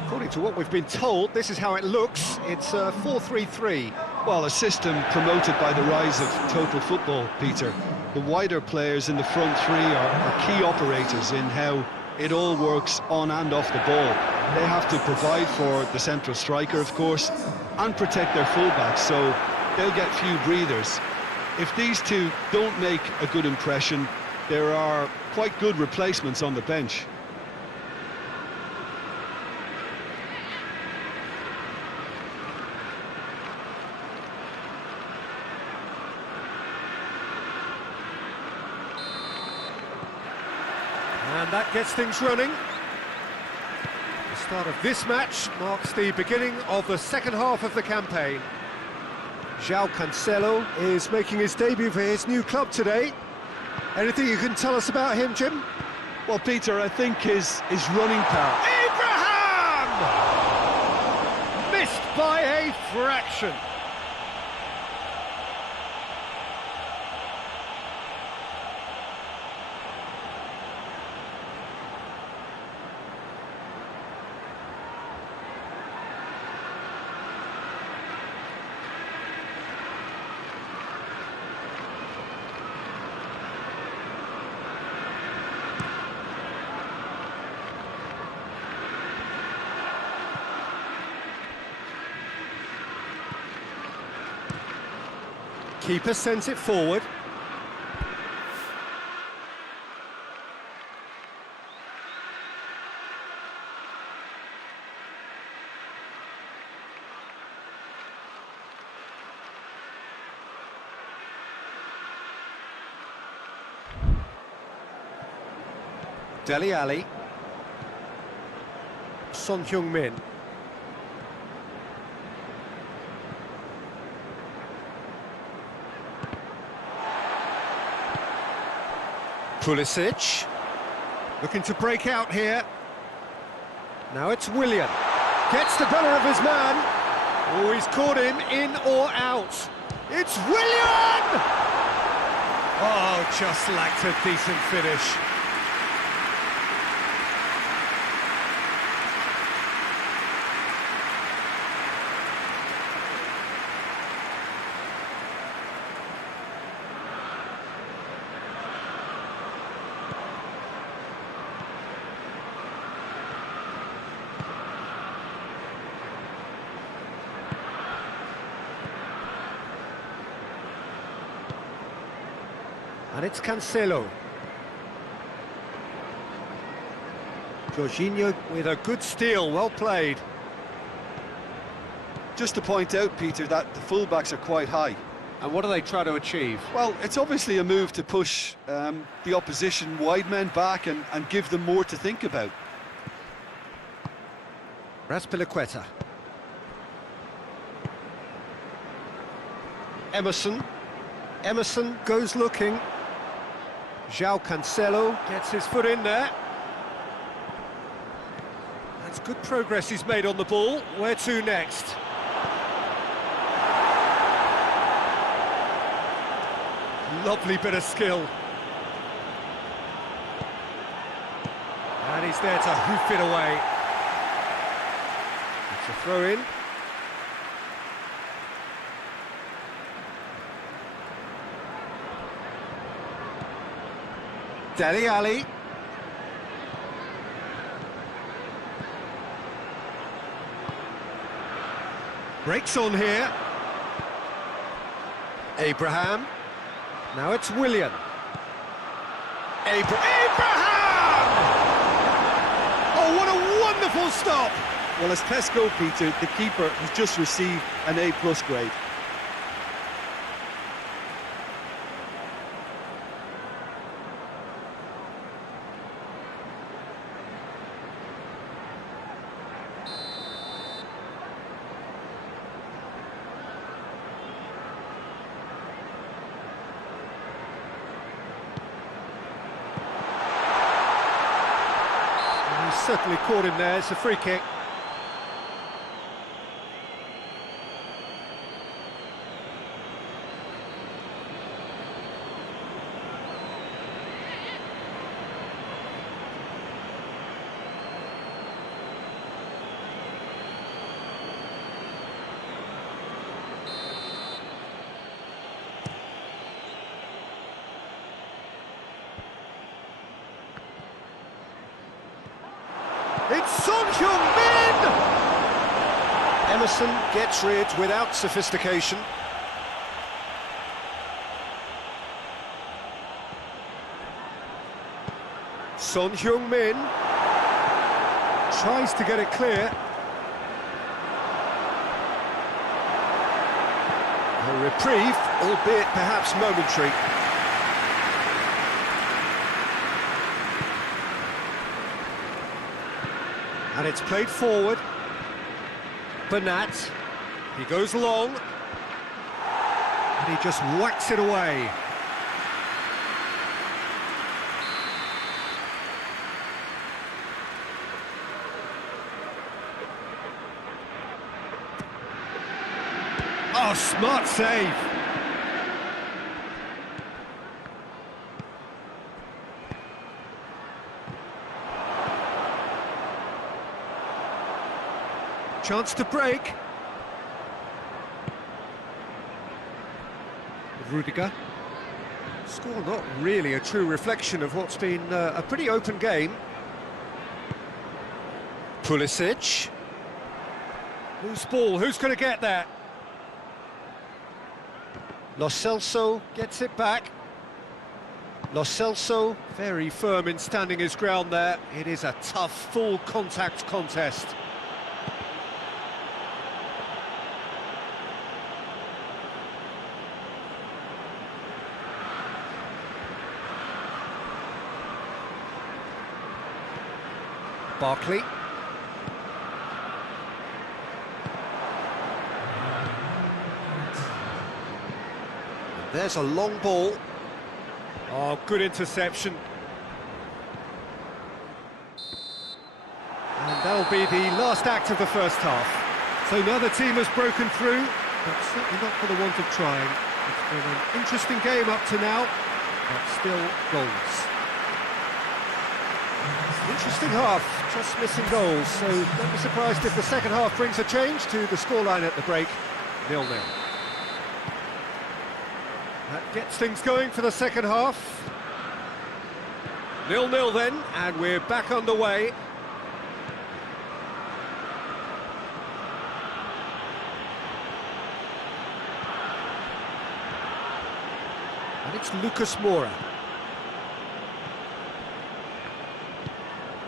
According to what we've been told, this is how it looks. It's 4-3-3. Well, a system promoted by the rise of total football, Peter. The wider players in the front three are key operators in how it all works on and off the ball. They have to provide for the central striker, of course, and protect their fullbacks, so they'll get few breathers. If these two don't make a good impression, there are quite good replacements on the bench. And that gets things running. The start of this match marks the beginning of the second half of the campaign. João Cancelo is making his debut for his new club today. Anything you can tell us about him, Jim? Well, Peter, I think his running power... Abraham! Missed by a fraction. Keeper sends it forward. Dele Alli. Son Heung-min. Pulisic, looking to break out here. Now it's Willian. Gets the better of his man. Oh, he's caught him in or out. It's Willian! Oh, just lacked a decent finish. And it's Cancelo. Jorginho with a good steal, well played. Just to point out, Peter, that the fullbacks are quite high. And what do they try to achieve? Well, it's obviously a move to push the opposition wide men back and give them more to think about. Raspilicueta. Emerson goes looking. João Cancelo gets his foot in there. That's good progress he's made on the ball. Where to next? Lovely bit of skill. And he's there to hoof it away. It's a throw in. Dele Alli. Breaks on here. Abraham. Now it's Willian. Abraham! Oh, what a wonderful stop! Well, as tests go, Peter, the keeper has just received an A+ grade. He's certainly caught him there. It's a free kick. It's Son Heung-min! Emerson gets rid without sophistication. Son Heung-min tries to get it clear. A reprieve, albeit perhaps momentary. And it's played forward. Bernat. He goes long. And he just whacks it away. Oh, smart save. Chance to break. Rudiger. Score not really a true reflection of what's been a pretty open game. Pulisic. Loose ball, who's going to get that? Lo Celso gets it back. Lo Celso, very firm in standing his ground there. It is a tough, full contact contest. Barkley. There's a long ball. Oh, good interception. And that'll be the last act of the first half. So now the team has broken through, but certainly not for the want of trying. It's been an interesting game up to now, but still goals. Interesting half, just missing goals, so don't be surprised if the second half brings a change to the scoreline at the break, 0-0. That gets things going for the second half. 0-0 then, and we're back underway. And it's Lucas Moura.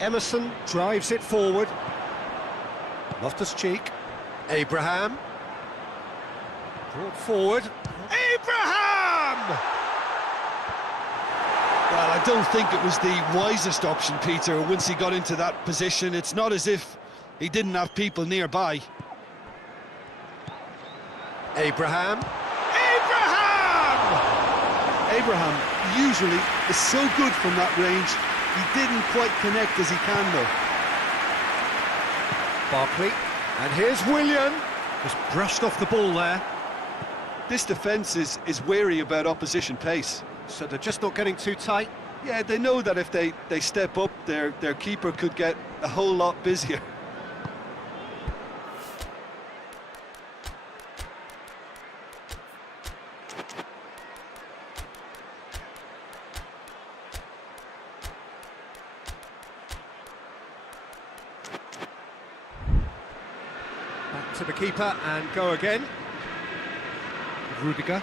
Emerson drives it forward. Loftus-Cheek. Abraham. Brought forward. Abraham! Well, I don't think it was the wisest option, Peter, once he got into that position. It's not as if he didn't have people nearby. Abraham. Abraham! Abraham usually is so good from that range. He didn't quite connect as he can, though. Barkley. And here's Willian. Just brushed off the ball there. This defence is wary about opposition pace. So they're just not getting too tight. Yeah, they know that if they step up, their keeper could get a whole lot busier. to the keeper and go again. Rudiger.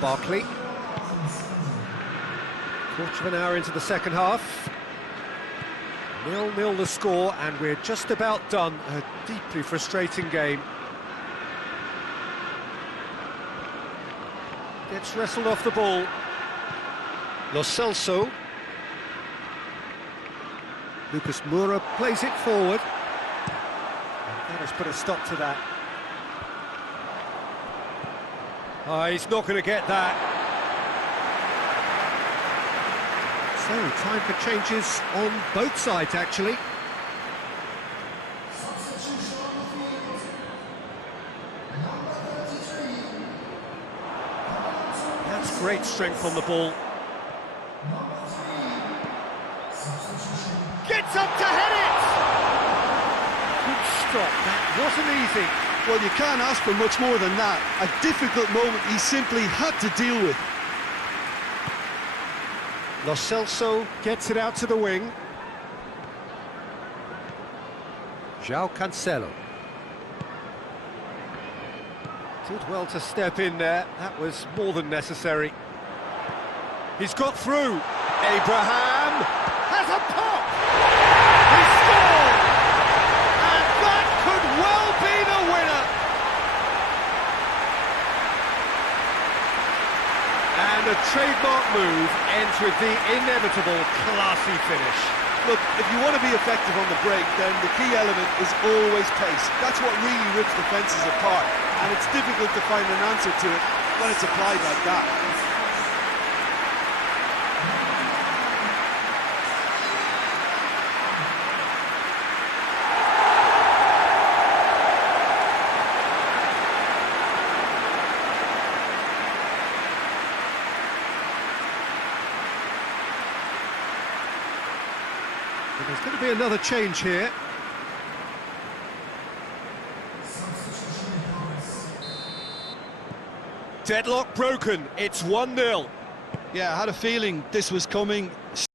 Barkley. Quarter of an hour into the second half. 0-0 the score, and we're just about done. A deeply frustrating game. Gets wrestled off the ball. Lo Celso. Lucas Moura plays it forward. That has put a stop to that. Oh, he's not going to get that. So, time for changes on both sides, actually. That's great strength on the ball. Gets up to head it! Good stop, that wasn't easy. Well, you can't ask for much more than that. A difficult moment he simply had to deal with. Lo Celso gets it out to the wing. João Cancelo. Did well to step in there. That was more than necessary. He's got through. Abraham has a pop. He scored! And that could well be the winner. And a trademark move ends with the inevitable classy finish. Look, if you want to be effective on the break, then the key element is always pace. That's what really rips defences apart, and it's difficult to find an answer to it when it's applied like that. There's going to be another change here. Deadlock broken, it's 1-0. Yeah, I had a feeling this was coming.